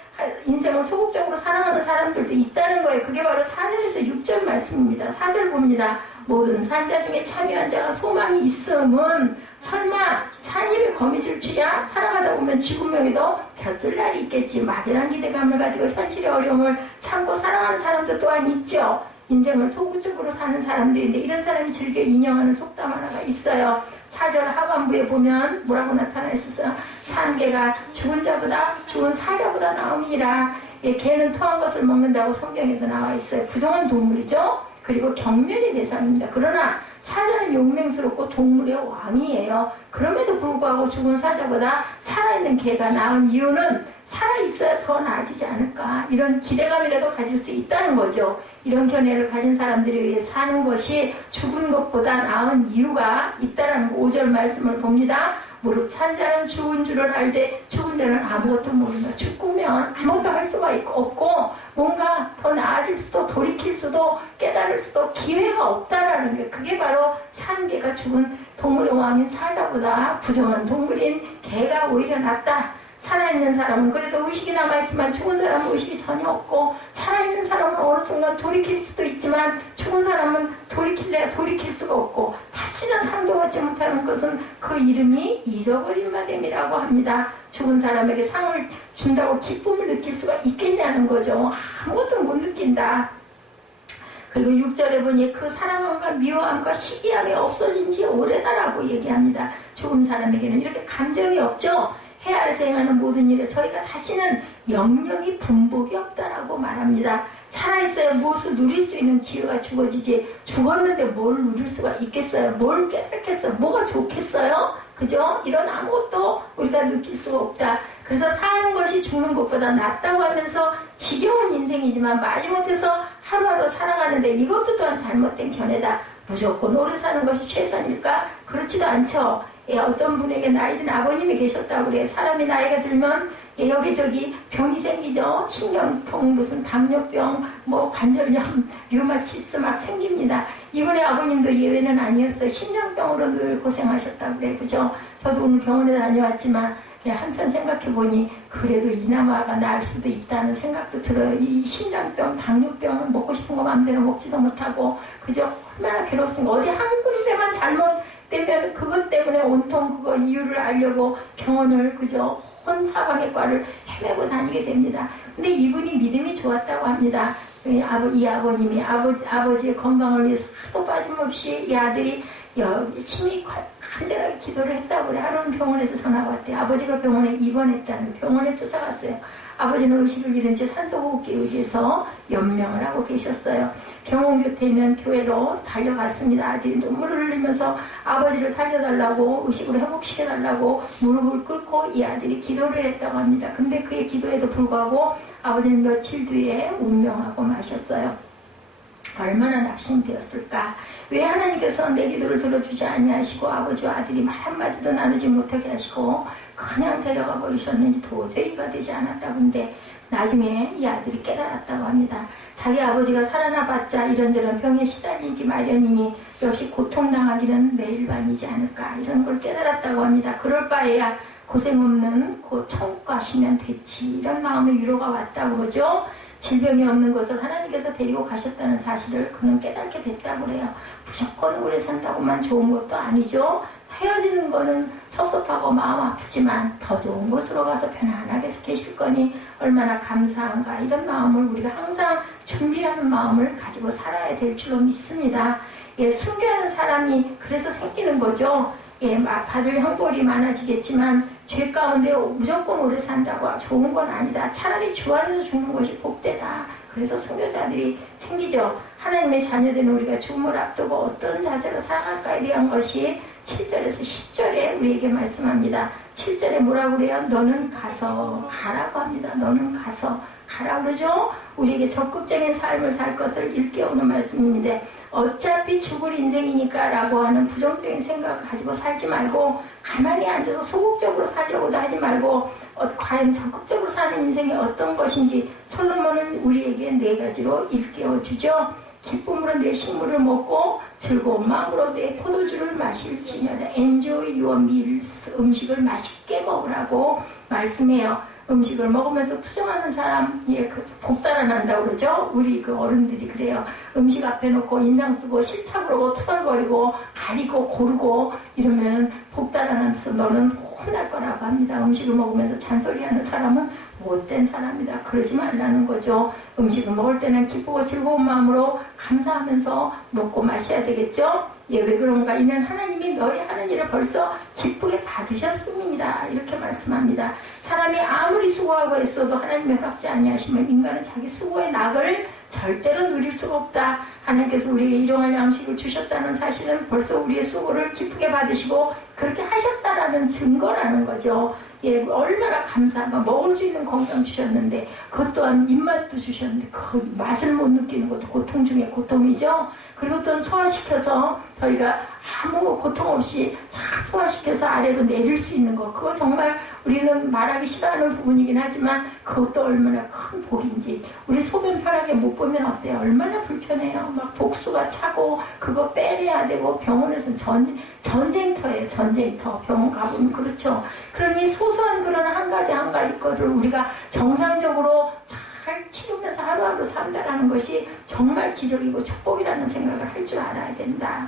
인생을 소극적으로 사랑하는 사람들도 있다는 거예요. 그게 바로 4절에서 6절 말씀입니다. 4절 봅니다. 모든 산자 중에 참여한 자가 소망이 있음은 설마 산입에 거미줄 줄이야? 살아가다 보면 죽음명에도 벼들 날이 있겠지. 막연한 기대감을 가지고 현실의 어려움을 참고 살아가는 사람도 또한 있죠. 인생을 소극적으로 사는 사람들인데 이런 사람이 즐겨 인용하는 속담 하나가 있어요. 4절 하반부에 보면 뭐라고 나타나 있었어요? 사는 개가 죽은 자보다 죽은 사자보다 나음이라. 예, 개는 토한 것을 먹는다고 성경에도 나와 있어요. 부정한 동물이죠. 그리고 경멸의 대상입니다. 그러나 사자는 용맹스럽고 동물의 왕이에요. 그럼에도 불구하고 죽은 사자보다 살아있는 개가 나은 이유는 살아있어야 더 나아지지 않을까, 이런 기대감이라도 가질 수 있다는 거죠. 이런 견해를 가진 사람들에 의해 사는 것이 죽은 것보다 나은 이유가 있다는 5절 말씀을 봅니다. 무릇 산 자는 죽은 줄을 알되 죽은 자는 아무것도 모른다. 죽으면 아무것도 할 수가 없고 뭔가 더 나아질 수도 돌이킬 수도 깨달을 수도 기회가 없다라는 게, 그게 바로 산 개가 죽은 동물의 왕인 사자보다 부정한 동물인 개가 오히려 낫다. 살아있는 사람은 그래도 의식이 남아있지만 죽은 사람은 의식이 전혀 없고, 살아있는 사람은 어느 순간 돌이킬 수도 있지만 죽은 사람은 돌이킬래야 돌이킬 수가 없고, 다시는 상도받지 못하는 것은 그 이름이 잊어버린 바됨이라고 합니다. 죽은 사람에게 상을 준다고 기쁨을 느낄 수가 있겠냐는 거죠. 아무것도 못 느낀다. 그리고 6절에 보니 그 사랑함과 미워함과 시기함이 없어진 지 오래다라고 얘기합니다. 죽은 사람에게는 이렇게 감정이 없죠. 해 아래서 행하는 모든 일에 저희가 다시는 영영이 분복이 없다라고 말합니다. 살아있어야 무엇을 누릴 수 있는 기회가 주어지지, 죽었는데 뭘 누릴 수가 있겠어요? 뭘 깨닫겠어요? 뭐가 좋겠어요? 그죠? 이런 아무것도 우리가 느낄 수가 없다. 그래서 사는 것이 죽는 것보다 낫다고 하면서 지겨운 인생이지만 마지못해서 하루하루 살아가는데 이것도 또한 잘못된 견해다. 무조건 오래 사는 것이 최선일까? 그렇지도 않죠. 예, 어떤 분에게 나이 든 아버님이 계셨다고 그래. 사람이 나이가 들면 예, 여기저기 병이 생기죠. 신경통, 무슨 당뇨병, 뭐 관절염, 류마티스 막 생깁니다. 이번에 아버님도 예외는 아니었어요. 심장병으로 늘 고생하셨다고 그래. 그죠? 저도 오늘 병원에 다녀왔지만 예, 한편 생각해보니 그래도 이나마가 나을 수도 있다는 생각도 들어요. 이 심장병, 당뇨병은 먹고 싶은 거 마음대로 먹지도 못하고, 그죠? 얼마나 괴롭습니까? 어디 한 군데만 잘못되면 그것 때문에 온통 그거 이유를 알려고 병원을, 그죠? 혼사방외과를 헤매고 다니게 됩니다. 근데 이분이 믿음이 좋았다고 합니다. 이 아버님이 아버지의 건강을 위해서 하도 빠짐없이 이 아들이 열심히 간절하게 기도를 했다고 그래. 하루는 병원에서 전화가 왔대요. 아버지가 병원에 입원했다는, 병원에 쫓아갔어요. 아버지는 의식을 잃은 채 산소호흡기 의지에서 연명을 하고 계셨어요. 병원 곁에 있는 교회로 달려갔습니다. 아들이 눈물을 흘리면서 아버지를 살려달라고, 의식을 회복시켜달라고 무릎을 꿇고 이 아들이 기도를 했다고 합니다. 근데 그의 기도에도 불구하고 아버지는 며칠 뒤에 운명하고 마셨어요. 얼마나 낙심되었을까. 왜 하나님께서 내 기도를 들어주지 아니하시고 아버지와 아들이 말 한마디도 나누지 못하게 하시고 그냥 데려가 버리셨는지 도저히 이해가 되지 않았다고 하는데, 나중에 이 아들이 깨달았다고 합니다. 자기 아버지가 살아나봤자 이런저런 병에 시달리기 마련이니 역시 고통당하기는 매일반이지 않을까, 이런 걸 깨달았다고 합니다. 그럴 바에야 고생 없는 그 천국 가시면 됐지, 이런 마음의 위로가 왔다고 그러죠. 질병이 없는 것을 하나님께서 데리고 가셨다는 사실을 그는 깨닫게 됐다고 그래요. 무조건 오래 산다고만 좋은 것도 아니죠. 헤어지는 거는 섭섭하고 마음 아프지만 더 좋은 곳으로 가서 편안하게 계실 거니 얼마나 감사한가, 이런 마음을 우리가 항상 준비하는 마음을 가지고 살아야 될 줄로 믿습니다. 예, 순교하는 사람이 그래서 생기는 거죠. 예, 받을 형벌이 많아지겠지만 죄 가운데 무조건 오래 산다고 좋은 건 아니다. 차라리 주 안에서 죽는 것이 복되다. 그래서 순교자들이 생기죠. 하나님의 자녀된 우리가 죽음을 앞두고 어떤 자세로 살아갈까에 대한 것이 7절에서 10절에 우리에게 말씀합니다. 7절에 뭐라고 그래요? 너는 가서 가라고 합니다. 너는 가서 가라 그러죠? 우리에게 적극적인 삶을 살 것을 일깨우는 말씀입니다. 어차피 죽을 인생이니까 라고 하는 부정적인 생각을 가지고 살지 말고, 가만히 앉아서 소극적으로 살려고도 하지 말고, 과연 적극적으로 사는 인생이 어떤 것인지 솔로몬은 우리에게 4가지로 일깨워주죠. 기쁨으로 내 식물을 먹고 즐거운 마음으로 내 포도주를 마실지니어다. Enjoy your meals. 음식을 맛있게 먹으라고 말씀해요. 음식을 먹으면서 투정하는 사람, 예, 복 달아난다고 그러죠? 우리 그 어른들이 그래요. 음식 앞에 놓고 인상 쓰고 싫다 그러고 투덜거리고 가리고 고르고 이러면 복 달아나서 너는 혼날 거라고 합니다. 음식을 먹으면서 잔소리하는 사람은 못된 사람이다. 그러지 말라는 거죠. 음식을 먹을 때는 기쁘고 즐거운 마음으로 감사하면서 먹고 마셔야 되겠죠. 예, 왜 그런가? 이는 하나님이 너희 하는 일을 벌써 기쁘게 받으셨음이니라. 이렇게 말씀합니다. 사람이 아무리 수고하고 애써도 하나님의 허락지 아니하시면 인간은 자기 수고의 낙을 절대로 누릴 수가 없다. 하나님께서 우리에게 일용할 양식을 주셨다는 사실은 벌써 우리의 수고를 기쁘게 받으시고 그렇게 하셨다라는 증거라는 거죠. 예, 얼마나 감사하면 먹을 수 있는 건강 주셨는데 그것 또한 입맛도 주셨는데 그 맛을 못 느끼는 것도 고통 중에 고통이죠. 그리고 또 소화시켜서 저희가 아무 고통 없이 잘 소화시켜서 아래로 내릴 수 있는 것, 그거 정말 우리는 말하기 싫어하는 부분이긴 하지만 그것도 얼마나 큰 복인지. 우리 소변 편하게 못 보면 어때요? 얼마나 불편해요. 막 복수가 차고 그거 빼내야 되고 병원에서는 전쟁터예요. 전쟁터. 병원 가보면 그렇죠. 그러니 소소한 그런 한 가지 한 가지 거를 우리가 정상적으로 잘 치르면서 하루하루 산다라는 것이 정말 기적이고 축복이라는 생각을 할 줄 알아야 된다.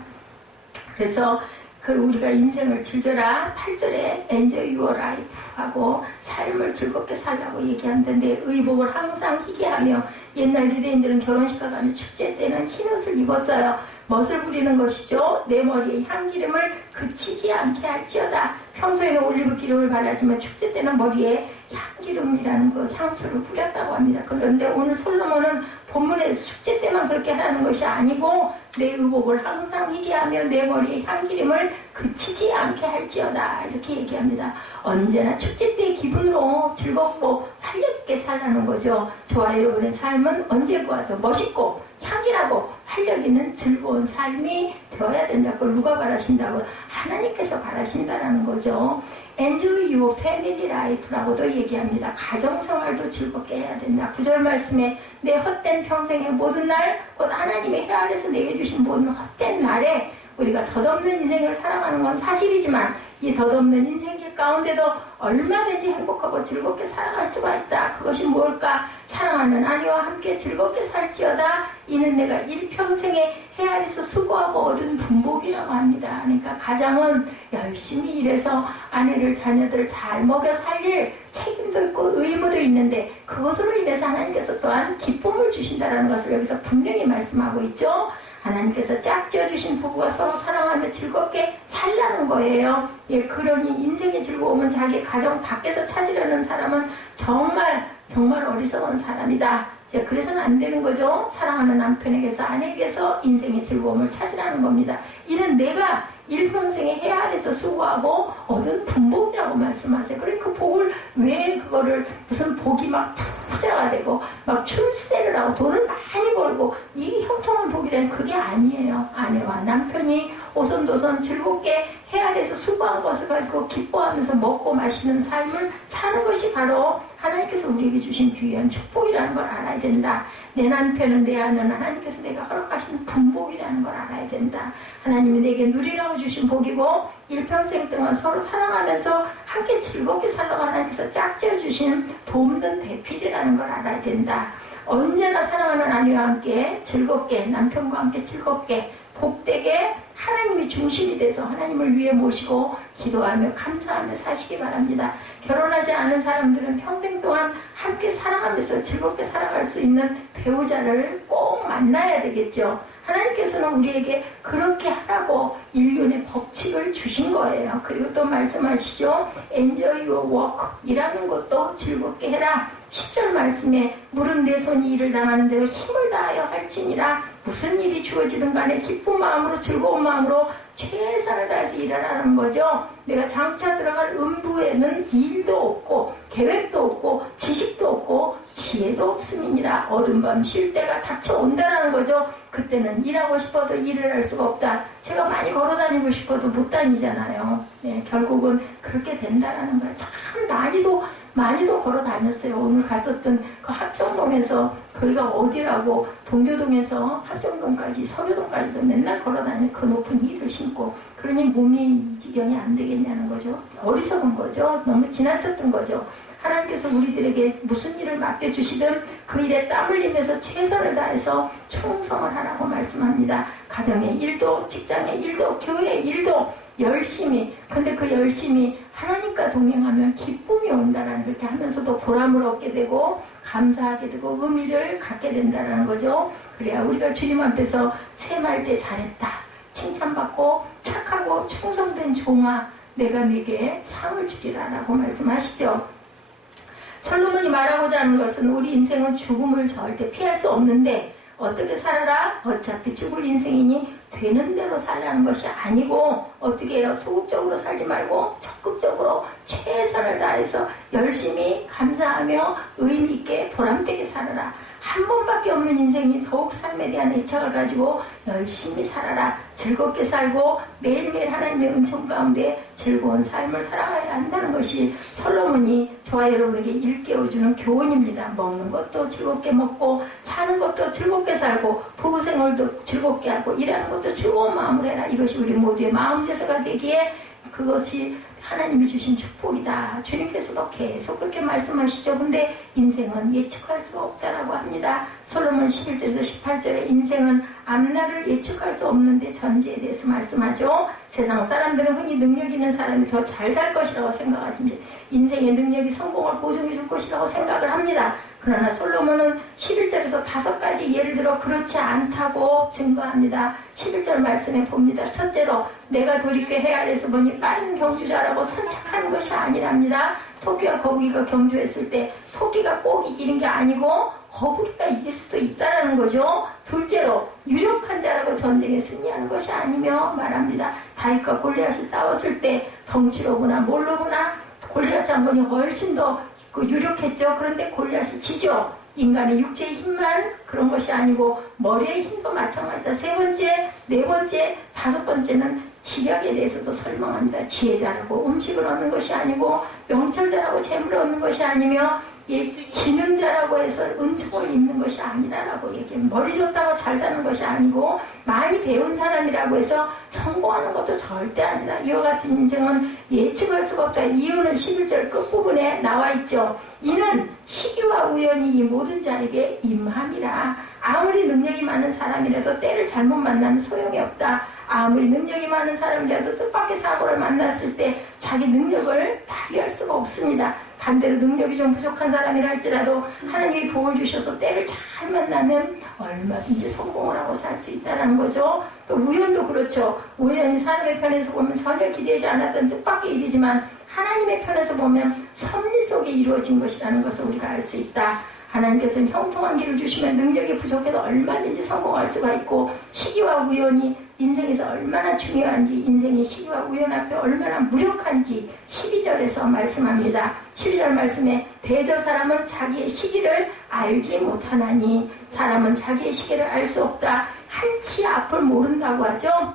그래서 우리가 인생을 즐겨라 8절에 Enjoy your life 하고 삶을 즐겁게 살라고 얘기한다. 내 의복을 항상 희게 하며, 옛날 유대인들은 결혼식과 가는 축제 때는 흰옷을 입었어요. 멋을 부리는 것이죠. 내 머리에 향기름을 그치지 않게 할지어다. 평소에는 올리브 기름을 발라지만 축제 때는 머리에 향기름이라는 그 향수를 뿌렸다고 합니다. 그런데 오늘 솔로몬은 본문에 축제 때만 그렇게 하라는 것이 아니고 내 의복을 항상 희게 하며 내 머리에 향기름을 그치지 않게 할지어다. 이렇게 얘기합니다. 언제나 축제 때의 기분으로 즐겁고 활력있게 살라는 거죠. 저와 여러분의 삶은 언제보다도 멋있고 향기나고 활력있는 즐거운 삶이 되어야 된다고. 그걸 누가 바라신다고? 하나님께서 바라신다라는 거죠. Enjoy your family life라고도 얘기합니다. 가정생활도 즐겁게 해야 된다. 9절 말씀에 내 헛된 평생의 모든 날, 곧 하나님의 해 아래서 내게 주신 모든 헛된 날에 우리가 덧없는 인생을 살아가는 건 사실이지만 이 덧없는 인생길 가운데도 얼마든지 행복하고 즐겁게 살아갈 수가 있다. 그것이 뭘까? 사랑하는 아내와 함께 즐겁게 살지어다. 이는 내가 일평생에 해 아래서 수고하고 얻은 분복이라고 합니다. 그러니까 가장은 열심히 일해서 아내를 자녀들을 잘 먹여 살릴 책임도 있고 의무도 있는데 그것으로 인해서 하나님께서 또한 기쁨을 주신다는 것을 여기서 분명히 말씀하고 있죠. 하나님께서 짝지어 주신 부부가 서로 사랑하며 즐겁게 살라는 거예요. 예, 그러니 인생의 즐거움은 자기 가정 밖에서 찾으려는 사람은 정말 어리석은 사람이다. 예, 그래서는 안 되는 거죠. 사랑하는 남편에게서 아내에게서 인생의 즐거움을 찾으라는 겁니다. 이는 내가 일평생에 해 아래서 수고하고 얻은 분복이라고 말씀하세요. 그러니까 그 복을 왜 그거를 무슨 복이 막 부자가 되고 막 출세를 하고 돈을 많이 벌고 이게 형통한 복이라는 그게 아니에요. 아내와 남편이 오손도손 즐겁게 해 아래서 수고한 것을 가지고 기뻐하면서 먹고 마시는 삶을 사는 것이 바로 하나님께서 우리에게 주신 귀한 축복이라는 걸 알아야 된다. 내 남편은 내 아내는 하나님께서 내가 허락하신 분복이라는 걸 알아야 된다. 하나님이 내게 누리라고 주신 복이고 일평생 동안 서로 사랑하면서 함께 즐겁게 살라고 하나님께서 짝지어 주신 돕는 배필이라는 걸 알아야 된다. 언제나 사랑하는 아내와 함께 즐겁게, 남편과 함께 즐겁게 복되게 하나님이 중심이 돼서 하나님을 위해 모시고 기도하며 감사하며 사시기 바랍니다. 결혼하지 않은 사람들은 평생 동안 함께 사랑하면서 즐겁게 살아갈 수 있는 배우자를 꼭 만나야 되겠죠. 하나님께서는 우리에게 그렇게 하라고 인륜의 법칙을 주신 거예요. 그리고 또 말씀하시죠. Enjoy your work. 일하는 것도 즐겁게 해라. 10절 말씀에 물은 내 손이 일을 당하는 대로 힘을 다하여 할지니라. 무슨 일이 주어지든 간에 기쁜 마음으로 즐거운 마음으로 최선을 다해서 일하라는 거죠. 내가 장차 들어갈 음부에는 일도 없고 계획도 없고 지식도 없고 지혜도 없음이니라. 어두운 밤 쉴 때가 닥쳐온다라는 거죠. 그때는 일하고 싶어도 일을 할 수가 없다. 제가 많이 걸어다니고 싶어도 못 다니잖아요. 네, 결국은 그렇게 된다라는 거예요. 참 많이도 걸어 다녔어요. 오늘 갔었던 그 합정동에서 거기가 어디라고 동교동에서 합정동까지 서교동까지도 맨날 걸어 다니는 그 높은 힐을 신고 그러니 몸이 이 지경이 안 되겠냐는 거죠. 어리석은 거죠. 너무 지나쳤던 거죠. 하나님께서 우리들에게 무슨 일을 맡겨주시든 그 일에 땀 흘리면서 최선을 다해서 충성을 하라고 말씀합니다. 가정의 일도, 직장의 일도, 교회의 일도 열심히. 근데 그 열심히 하나님과 동행하면 기쁨이 온다라는, 그렇게 하면서도 보람을 얻게 되고 감사하게 되고 의미를 갖게 된다는 거죠. 그래야 우리가 주님 앞에서 세마을 때 잘했다, 칭찬받고 착하고 충성된 종아, 내가 네게 상을 주리라 라고 말씀하시죠. 솔로몬이 말하고자 하는 것은 우리 인생은 죽음을 절대 피할 수 없는데 어떻게 살아라? 어차피 죽을 인생이니 되는 대로 살라는 것이 아니고, 어떻게 해요? 소극적으로 살지 말고 적극적으로 최선을 다해서 열심히 감사하며 의미 있게 보람되게 살아라. 한 번밖에 없는 인생이 더욱 삶에 대한 애착을 가지고 열심히 살아라. 즐겁게 살고 매일매일 하나님의 은총 가운데 즐거운 삶을 살아가야 한다는 것이 솔로몬이 저와 여러분에게 일깨워주는 교훈입니다. 먹는 것도 즐겁게 먹고 사는 것도 즐겁게 살고 부부생활도 즐겁게 하고 일하는 것도 즐거운 마음으로 해라. 이것이 우리 모두의 마음제사가 되기에 그것이 하나님이 주신 축복이다. 주님께서도 계속 그렇게 말씀하시죠. 근데 인생은 예측할 수가 없다라고 합니다. 솔로몬 11절에서 18절에 인생은 앞날을 예측할 수 없는데 전제에 대해서 말씀하죠. 세상 사람들은 흔히 능력 있는 사람이 더 잘 살 것이라고 생각하십니다. 인생의 능력이 성공을 보증해 줄 것이라고 생각을 합니다. 그러나 솔로몬은 11절에서 5가지 예를 들어 그렇지 않다고 증거합니다. 11절 말씀에 봅니다. 첫째로 내가 돌이켜 해 아래서 보니 빠른 경주자라고 선착하는 것이 아니랍니다. 토끼와 거북이가 경주했을 때 토끼가 꼭 이기는 게 아니고 거북이가 이길 수도 있다는 거죠. 둘째로 유력한 자라고 전쟁에 승리하는 것이 아니며 말합니다. 다윗과 골리앗이 싸웠을 때 덩치로 보나 뭘로 보나 골리앗 장군이 훨씬 더 유력했죠. 그런데 골리앗이 지죠. 인간의 육체의 힘만 그런 것이 아니고 머리의 힘도 마찬가지다. 세 번째, 네 번째, 다섯 번째는 지략에 대해서도 설명합니다. 지혜자라고 음식을 얻는 것이 아니고 명철자라고 재물을 얻는 것이 아니며 기능자라고 해서 은총을 입는 것이 아니다라고 얘기합니다. 머리 좋다고 잘 사는 것이 아니고 많이 배운 사람이라고 해서 성공하는 것도 절대 아니다. 이와 같은 인생은 예측할 수가 없다. 이유는 11절 끝부분에 나와 있죠. 이는 시기와 우연이 이 모든 자에게 임함이라. 아무리 능력이 많은 사람이라도 때를 잘못 만나면 소용이 없다. 아무리 능력이 많은 사람이라도 뜻밖의 사고를 만났을 때 자기 능력을 발휘할 수가 없습니다. 반대로 능력이 좀 부족한 사람이라 할지라도 하나님이 복을 주셔서 때를 잘 만나면 얼마든지 성공을 하고 살 수 있다는 거죠. 또 우연도 그렇죠. 우연히 사람의 편에서 보면 전혀 기대하지 않았던 뜻밖의 일이지만 하나님의 편에서 보면 섭리 속에 이루어진 것이라는 것을 우리가 알 수 있다. 하나님께서는 형통한 길을 주시면 능력이 부족해도 얼마든지 성공할 수가 있고, 시기와 우연이 인생에서 얼마나 중요한지, 인생의 시기와 우연 앞에 얼마나 무력한지 12절에서 말씀합니다. 12절 말씀에 대저 사람은 자기의 시기를 알지 못하나니 사람은 자기의 시기를 알 수 없다. 한치 앞을 모른다고 하죠.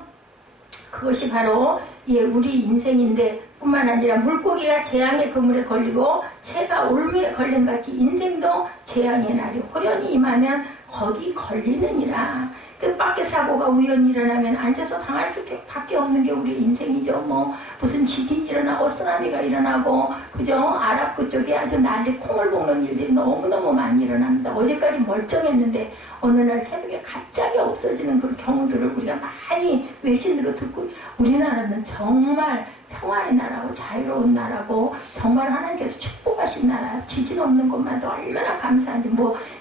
그것이 바로 우리 인생인데 뿐만 아니라 물고기가 재앙의 그물에 걸리고 새가 올무에 걸린 같이 인생도 재앙의 날이 호련히 임하면 거기 걸리느니라. 뜻밖의 사고가 우연히 일어나면 앉아서 당할 수밖에 없는 게 우리 인생이죠. 무슨 지진이 일어나고 쓰나미가 일어나고, 그죠? 아랍 그쪽에 아주 난리 콩을 볶는 일들이 너무너무 많이 일어납니다. 어제까지 멀쩡했는데 어느 날 새벽에 갑자기 없어지는 그런 경우들을 우리가 많이 외신으로 듣고, 우리나라는 정말 평화의 나라고 자유로운 나라고 정말 하나님께서 축복하신 나라, 지진 없는 것만도 얼마나 감사한지.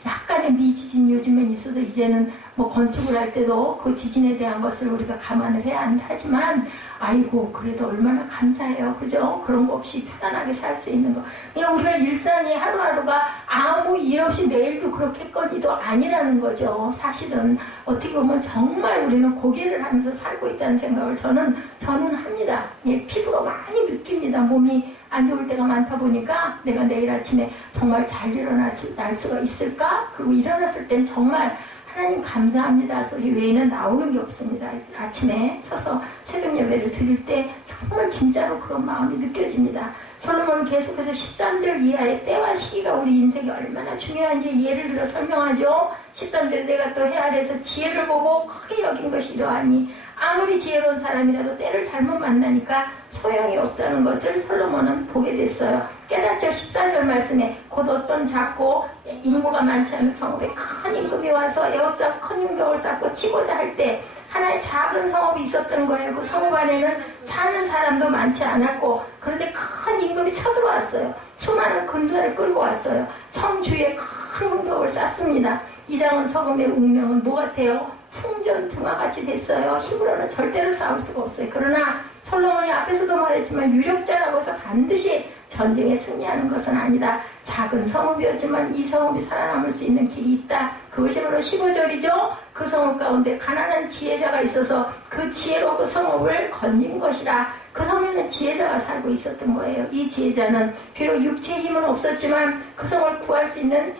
약간의 미지진이 요즘엔 있어도 이제는 건축을 할 때도 그 지진에 대한 것을 우리가 감안을 해야 한다 하지만, 아이고 그래도 얼마나 감사해요. 그죠? 그런 거 없이 편안하게 살 수 있는 거. 그냥 우리가 일상이 하루하루가 아무 일 없이 내일도 그렇겠거니도 아니라는 거죠. 사실은 어떻게 보면 정말 우리는 고개를 하면서 살고 있다는 생각을 저는 합니다. 피부가 많이 느낍니다. 몸이 안 좋을 때가 많다 보니까 내가 내일 아침에 정말 잘 일어날 수가 있을까? 그리고 일어났을 땐 정말 하나님 감사합니다 소리 외에는 나오는 게 없습니다. 아침에 서서 새벽 예배를 드릴 때 정말 진짜로 그런 마음이 느껴집니다. 솔로몬은 계속해서 13절 이하의 때와 시기가 우리 인생이 얼마나 중요한지 예를 들어 설명하죠. 13절 내가 또 해 아래에서 지혜를 보고 크게 여긴 것이 이러하니, 아무리 지혜로운 사람이라도 때를 잘못 만나니까 소용이 없다는 것을 솔로몬은 보게 됐어요. 깨닫죠. 14절 말씀에 곧 어떤 작고 인구가 많지 않은 성읍에 큰 임금이 와서 에워싸고 큰 흉벽을 쌓고 치고자 할 때 하나의 작은 성읍이 있었던 거예요. 그 성읍 안에는 사는 사람도 많지 않았고, 그런데 큰 임금이 쳐들어왔어요. 수많은 군사를 끌고 왔어요. 성 주위에 큰 성벽을 쌓습니다. 이장원 성읍의 운명은 뭐 같아요? 풍전등화같이 됐어요. 힘으로는 절대로 싸울 수가 없어요. 그러나 솔로몬이 앞에서도 말했지만 유력자라고 해서 반드시 전쟁에 승리하는 것은 아니다. 작은 성읍이었지만 이 성읍이 살아남을 수 있는 길이 있다. 그것이 바로 15절이죠. 그 성읍 가운데 가난한 지혜자가 있어서 그 지혜로 그 성읍을 건진 것이라. 그 성에는 지혜자가 살고 있었던 거예요. 이 지혜자는 비록 육체의 힘은 없었지만 그 성을 구할 수 있는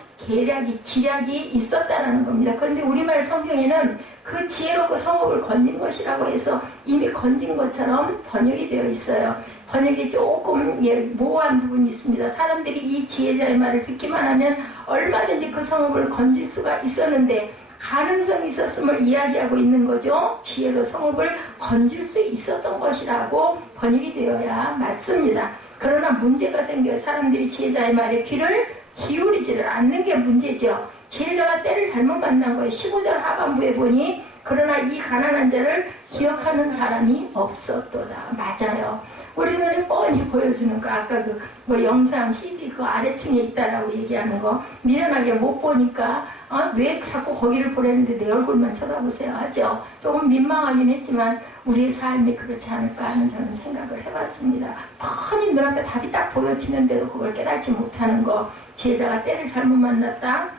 기략이 있었다는 겁니다. 그런데 우리말 성경에는 그 지혜로 그 성읍을 건진 것이라고 해서 이미 건진 것처럼 번역이 되어 있어요. 번역이 조금 모호한 부분이 있습니다. 사람들이 이 지혜자의 말을 듣기만 하면 얼마든지 그 성읍을 건질 수가 있었는데 가능성이 있었음을 이야기하고 있는 거죠. 지혜로 성읍을 건질 수 있었던 것이라고 번역이 되어야 맞습니다. 그러나 문제가 생겨요. 사람들이 지혜자의 말에 귀를 기울이지를 않는 게 문제죠. 지혜자가 때를 잘못 만난 거예요. 15절 하반부에 보니 그러나 이 가난한 자를 기억하는 사람이 없었도다. 맞아요. 우리 눈에 뻔히 보여주는 거, 아까 영상 CD 그 아래층에 있다라고 얘기하는 거 미련하게 못 보니까 왜 자꾸 거기를 보려는데 내 얼굴만 쳐다보세요 하죠. 조금 민망하긴 했지만 우리의 삶이 그렇지 않을까 하는 저는 생각을 해봤습니다. 뻔히 눈앞에 답이 딱 보여지는데도 그걸 깨닫지 못하는 거. 지혜자가 때를 잘못 만났다.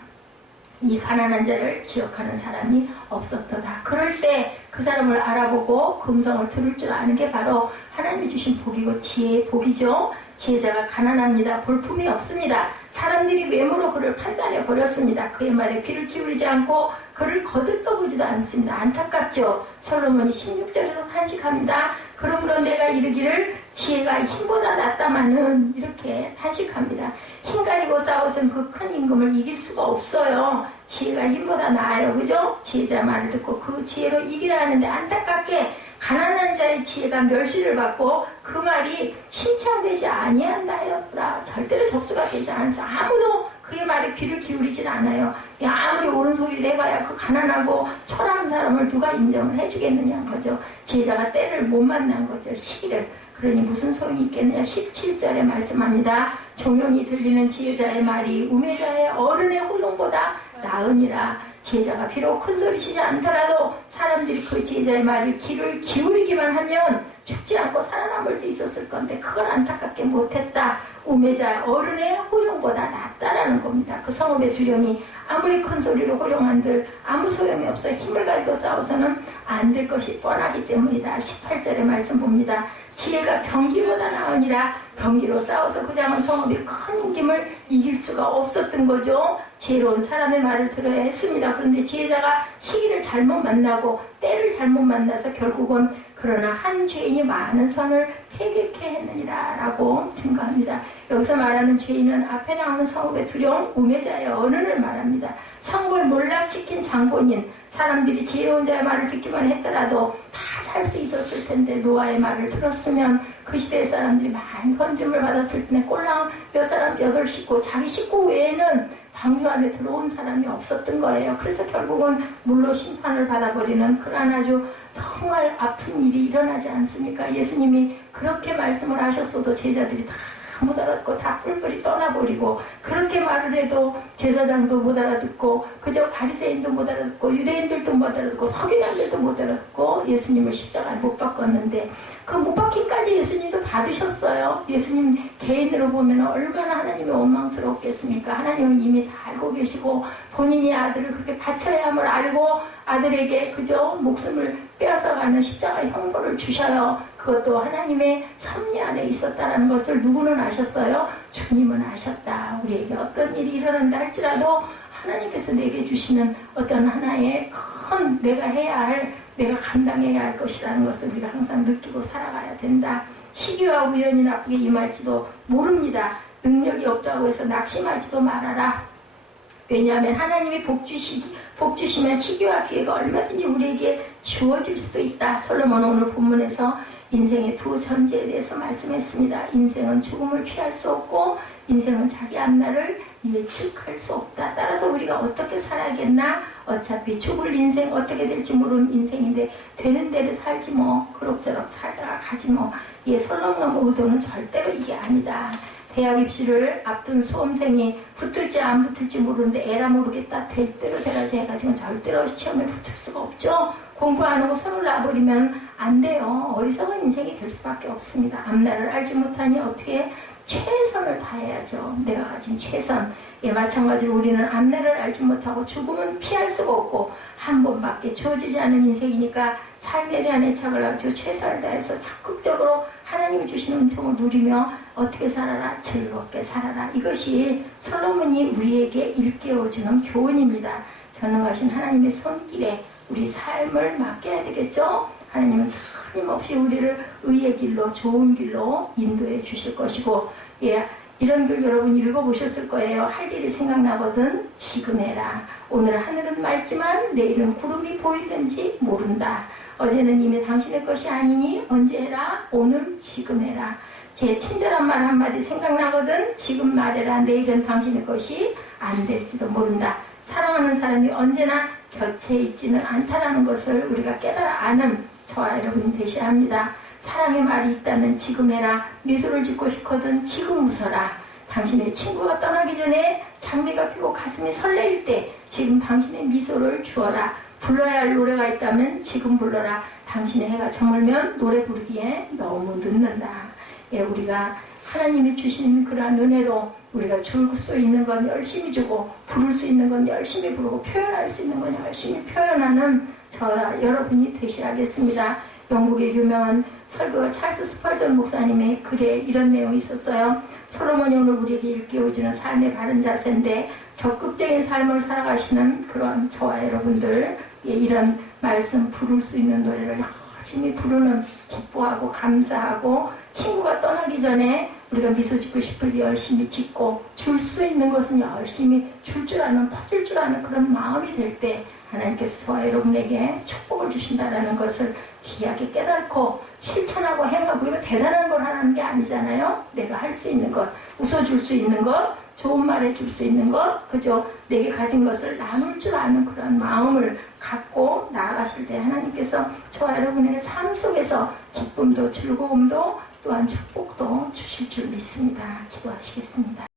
이 가난한 자를 기억하는 사람이 없었도다. 그럴 때 그 사람을 알아보고 그 음성을 들을 줄 아는 게 바로 하나님이 주신 복이고 지혜의 복이죠. 지혜자가 가난합니다. 볼품이 없습니다. 사람들이 외모로 그를 판단해 버렸습니다. 그의 말에 귀를 기울이지 않고 그를 거들떠보지도 않습니다. 안타깝죠. 솔로몬이 16절에서 탄식합니다. 그러므로 내가 이르기를 지혜가 힘보다 낫다마는 이렇게 탄식합니다. 힘 가지고 싸워서는 그 큰 임금을 이길 수가 없어요. 지혜가 힘보다 나아요. 그죠? 지혜자 말을 듣고 그 지혜로 이기라 하는데 안타깝게 가난한 자의 지혜가 멸시를 받고 그 말이 신창되지 아니한다였더라. 절대로 접수가 되지 않아서 아무도 그의 말에 귀를 기울이진 않아요. 아무리 옳은 소리를 해봐야 그 가난하고 초라한 사람을 누가 인정을 해주겠느냐는 거죠. 지혜자가 때를 못 만난 거죠. 시기를. 그러니 무슨 소용이 있겠느냐. 17절에 말씀합니다. 종용이 들리는 지혜자의 말이 우매자의 어른의 호롱보다 나으니라. 지혜자가 비록 큰 소리치지 않더라도 사람들이 그 지혜자의 말을 귀를 기울이기만 하면 죽지 않고 살아남을 수 있었을 건데 그걸 안타깝게 못했다. 우매자 어른의 호령보다 낫다라는 겁니다. 그 성읍의 주령이 아무리 큰 소리로 호령한들 아무 소용이 없어. 힘을 가지고 싸워서는 안 될 것이 뻔하기 때문이다. 18절의 말씀 봅니다. 지혜가 병기보다 나으니라. 병기로 싸워서 그 작은 성읍이 큰 임금을 이길 수가 없었던 거죠. 지혜로운 사람의 말을 들어야 했습니다. 그런데 지혜자가 시기를 잘못 만나고 때를 잘못 만나서 결국은 그러나 한 죄인이 많은 선을 패격케 했느니라 라고 증거합니다. 여기서 말하는 죄인은 앞에 나오는 성읍의 두려운 우매자의 어른을 말합니다. 성읍을 몰락시킨 장본인, 사람들이 지혜로운 자의 말을 듣기만 했더라도 다 살 수 있었을 텐데 노아의 말을 들었으면 그 시대의 사람들이 많이 건짐을 받았을 텐데 꼴랑 몇 사람 8식구, 자기 식구 외에는 방주 안에 들어온 사람이 없었던 거예요. 그래서 결국은 물로 심판을 받아버리는 그러한 아주 정말 아픈 일이 일어나지 않습니까? 예수님이 그렇게 말씀을 하셨어도 제자들이 다 못 알아듣고 다 뿔뿔이 떠나버리고 그렇게 말을 해도 제사장도 못 알아듣고 그저 바리새인도 못 알아듣고 유대인들도 못 알아듣고 서기관들도 못 알아듣고 예수님을 십자가에 못 박았는데 그 못 박기까지 예수님도 받으셨어요. 예수님 개인으로 보면 얼마나 하나님이 원망스러웠겠습니까? 하나님은 이미 다 알고 계시고 본인이 아들을 그렇게 바쳐야 함을 알고 아들에게 그저 목숨을 빼앗아가는 십자가 형벌을 주셔요. 그것도 하나님의 섭리 안에 있었다는 것을 누구는 아셨어요? 주님은 아셨다. 우리에게 어떤 일이 일어난다 할지라도 하나님께서 내게 주시는 어떤 하나의 큰 내가 해야 할, 내가 감당해야 할 것이라는 것을 우리가 항상 느끼고 살아가야 된다. 시기와 우연이 나쁘게 임할지도 모릅니다. 능력이 없다고 해서 낙심하지도 말아라. 왜냐하면 하나님이 복 주시면 시기와 기회가 얼마든지 우리에게 주어질 수도 있다. 솔로몬은 오늘 본문에서 인생의 두 전제에 대해서 말씀했습니다. 인생은 죽음을 피할 수 없고 인생은 자기 앞날을 예측할 수 없다. 따라서 우리가 어떻게 살아야겠나, 어차피 죽을 인생 어떻게 될지 모르는 인생인데 되는 대로 살지 뭐 그럭저럭 살다가 가지 뭐. 예, 솔로몬 의도는 절대로 이게 아니다. 대학 입시를 앞둔 수험생이 붙을지 안 붙을지 모르는데 에라 모르겠다 될 대로 되라지 해가지고 절대로 시험에 붙을 수가 없죠. 공부 안 하고 손을 놔버리면 안 돼요. 어리석은 인생이 될 수밖에 없습니다. 앞날을 알지 못하니 어떻게 최선을 다해야죠. 내가 가진 최선. 예, 마찬가지로 우리는 앞날을 알지 못하고 죽음은 피할 수가 없고 한 번밖에 주어지지 않은 인생이니까 삶에 대한 애착을 가지고 최선을 다해서 적극적으로 하나님이 주시는 은총을 누리며 어떻게 살아라? 즐겁게 살아라. 이것이 솔로몬이 우리에게 일깨워주는 교훈입니다. 전능하신 하나님의 손길에 우리 삶을 맡겨야 되겠죠? 하나님은 틀림없이 우리를 의의 길로 좋은 길로 인도해 주실 것이고, 예, 이런 글 여러분 읽어보셨을 거예요. 할 일이 생각나거든 지금 해라. 오늘 하늘은 맑지만 내일은 구름이 보이는지 모른다. 어제는 이미 당신의 것이 아니니 언제 해라? 오늘 지금 해라. 제 친절한 말 한마디 생각나거든 지금 말해라. 내일은 당신의 것이 안 될지도 모른다. 사랑하는 사람이 언제나 곁에 있지는 않다라는 것을 우리가 깨달아 아는 저와 여러분이 되셔야 합니다. 사랑의 말이 있다면 지금 해라. 미소를 짓고 싶거든 지금 웃어라. 당신의 친구가 떠나기 전에 장미가 피고 가슴이 설레일 때 지금 당신의 미소를 주어라. 불러야 할 노래가 있다면 지금 불러라. 당신의 해가 저물면 노래 부르기에 너무 늦는다. 예, 우리가 하나님이 주신 그러한 은혜로 우리가 줄 수 있는 건 열심히 주고 부를 수 있는 건 열심히 부르고 표현할 수 있는 건 열심히 표현하는 저와 여러분이 되셔야겠습니다. 영국의 유명한 설교가 찰스 스펄전 목사님의 글에 이런 내용이 있었어요. 솔로몬이 오늘 우리에게 일깨워주는 삶의 바른 자세인데 적극적인 삶을 살아가시는 그런 저와 여러분들, 예, 이런 말씀 부를 수 있는 노래를 열심히 부르는, 기뻐하고 감사하고 친구가 떠나기 전에 우리가 미소 짓고 싶을 때 열심히 짓고 줄 수 있는 것은 열심히 줄 줄 아는, 퍼줄 줄 아는 그런 마음이 될 때 하나님께서 저와 여러분에게 축복을 주신다는 것을 귀하게 깨닫고 실천하고 행하고, 이거 대단한 걸 하는 게 아니잖아요. 내가 할 수 있는 것, 웃어줄 수 있는 것, 좋은 말 해줄 수 있는 것, 그죠? 내게 가진 것을 나눌 줄 아는 그런 마음을 갖고 나아가실 때 하나님께서 저와 여러분의 삶 속에서 기쁨도 즐거움도 또한 축복도 주실 줄 믿습니다. 기도하시겠습니다.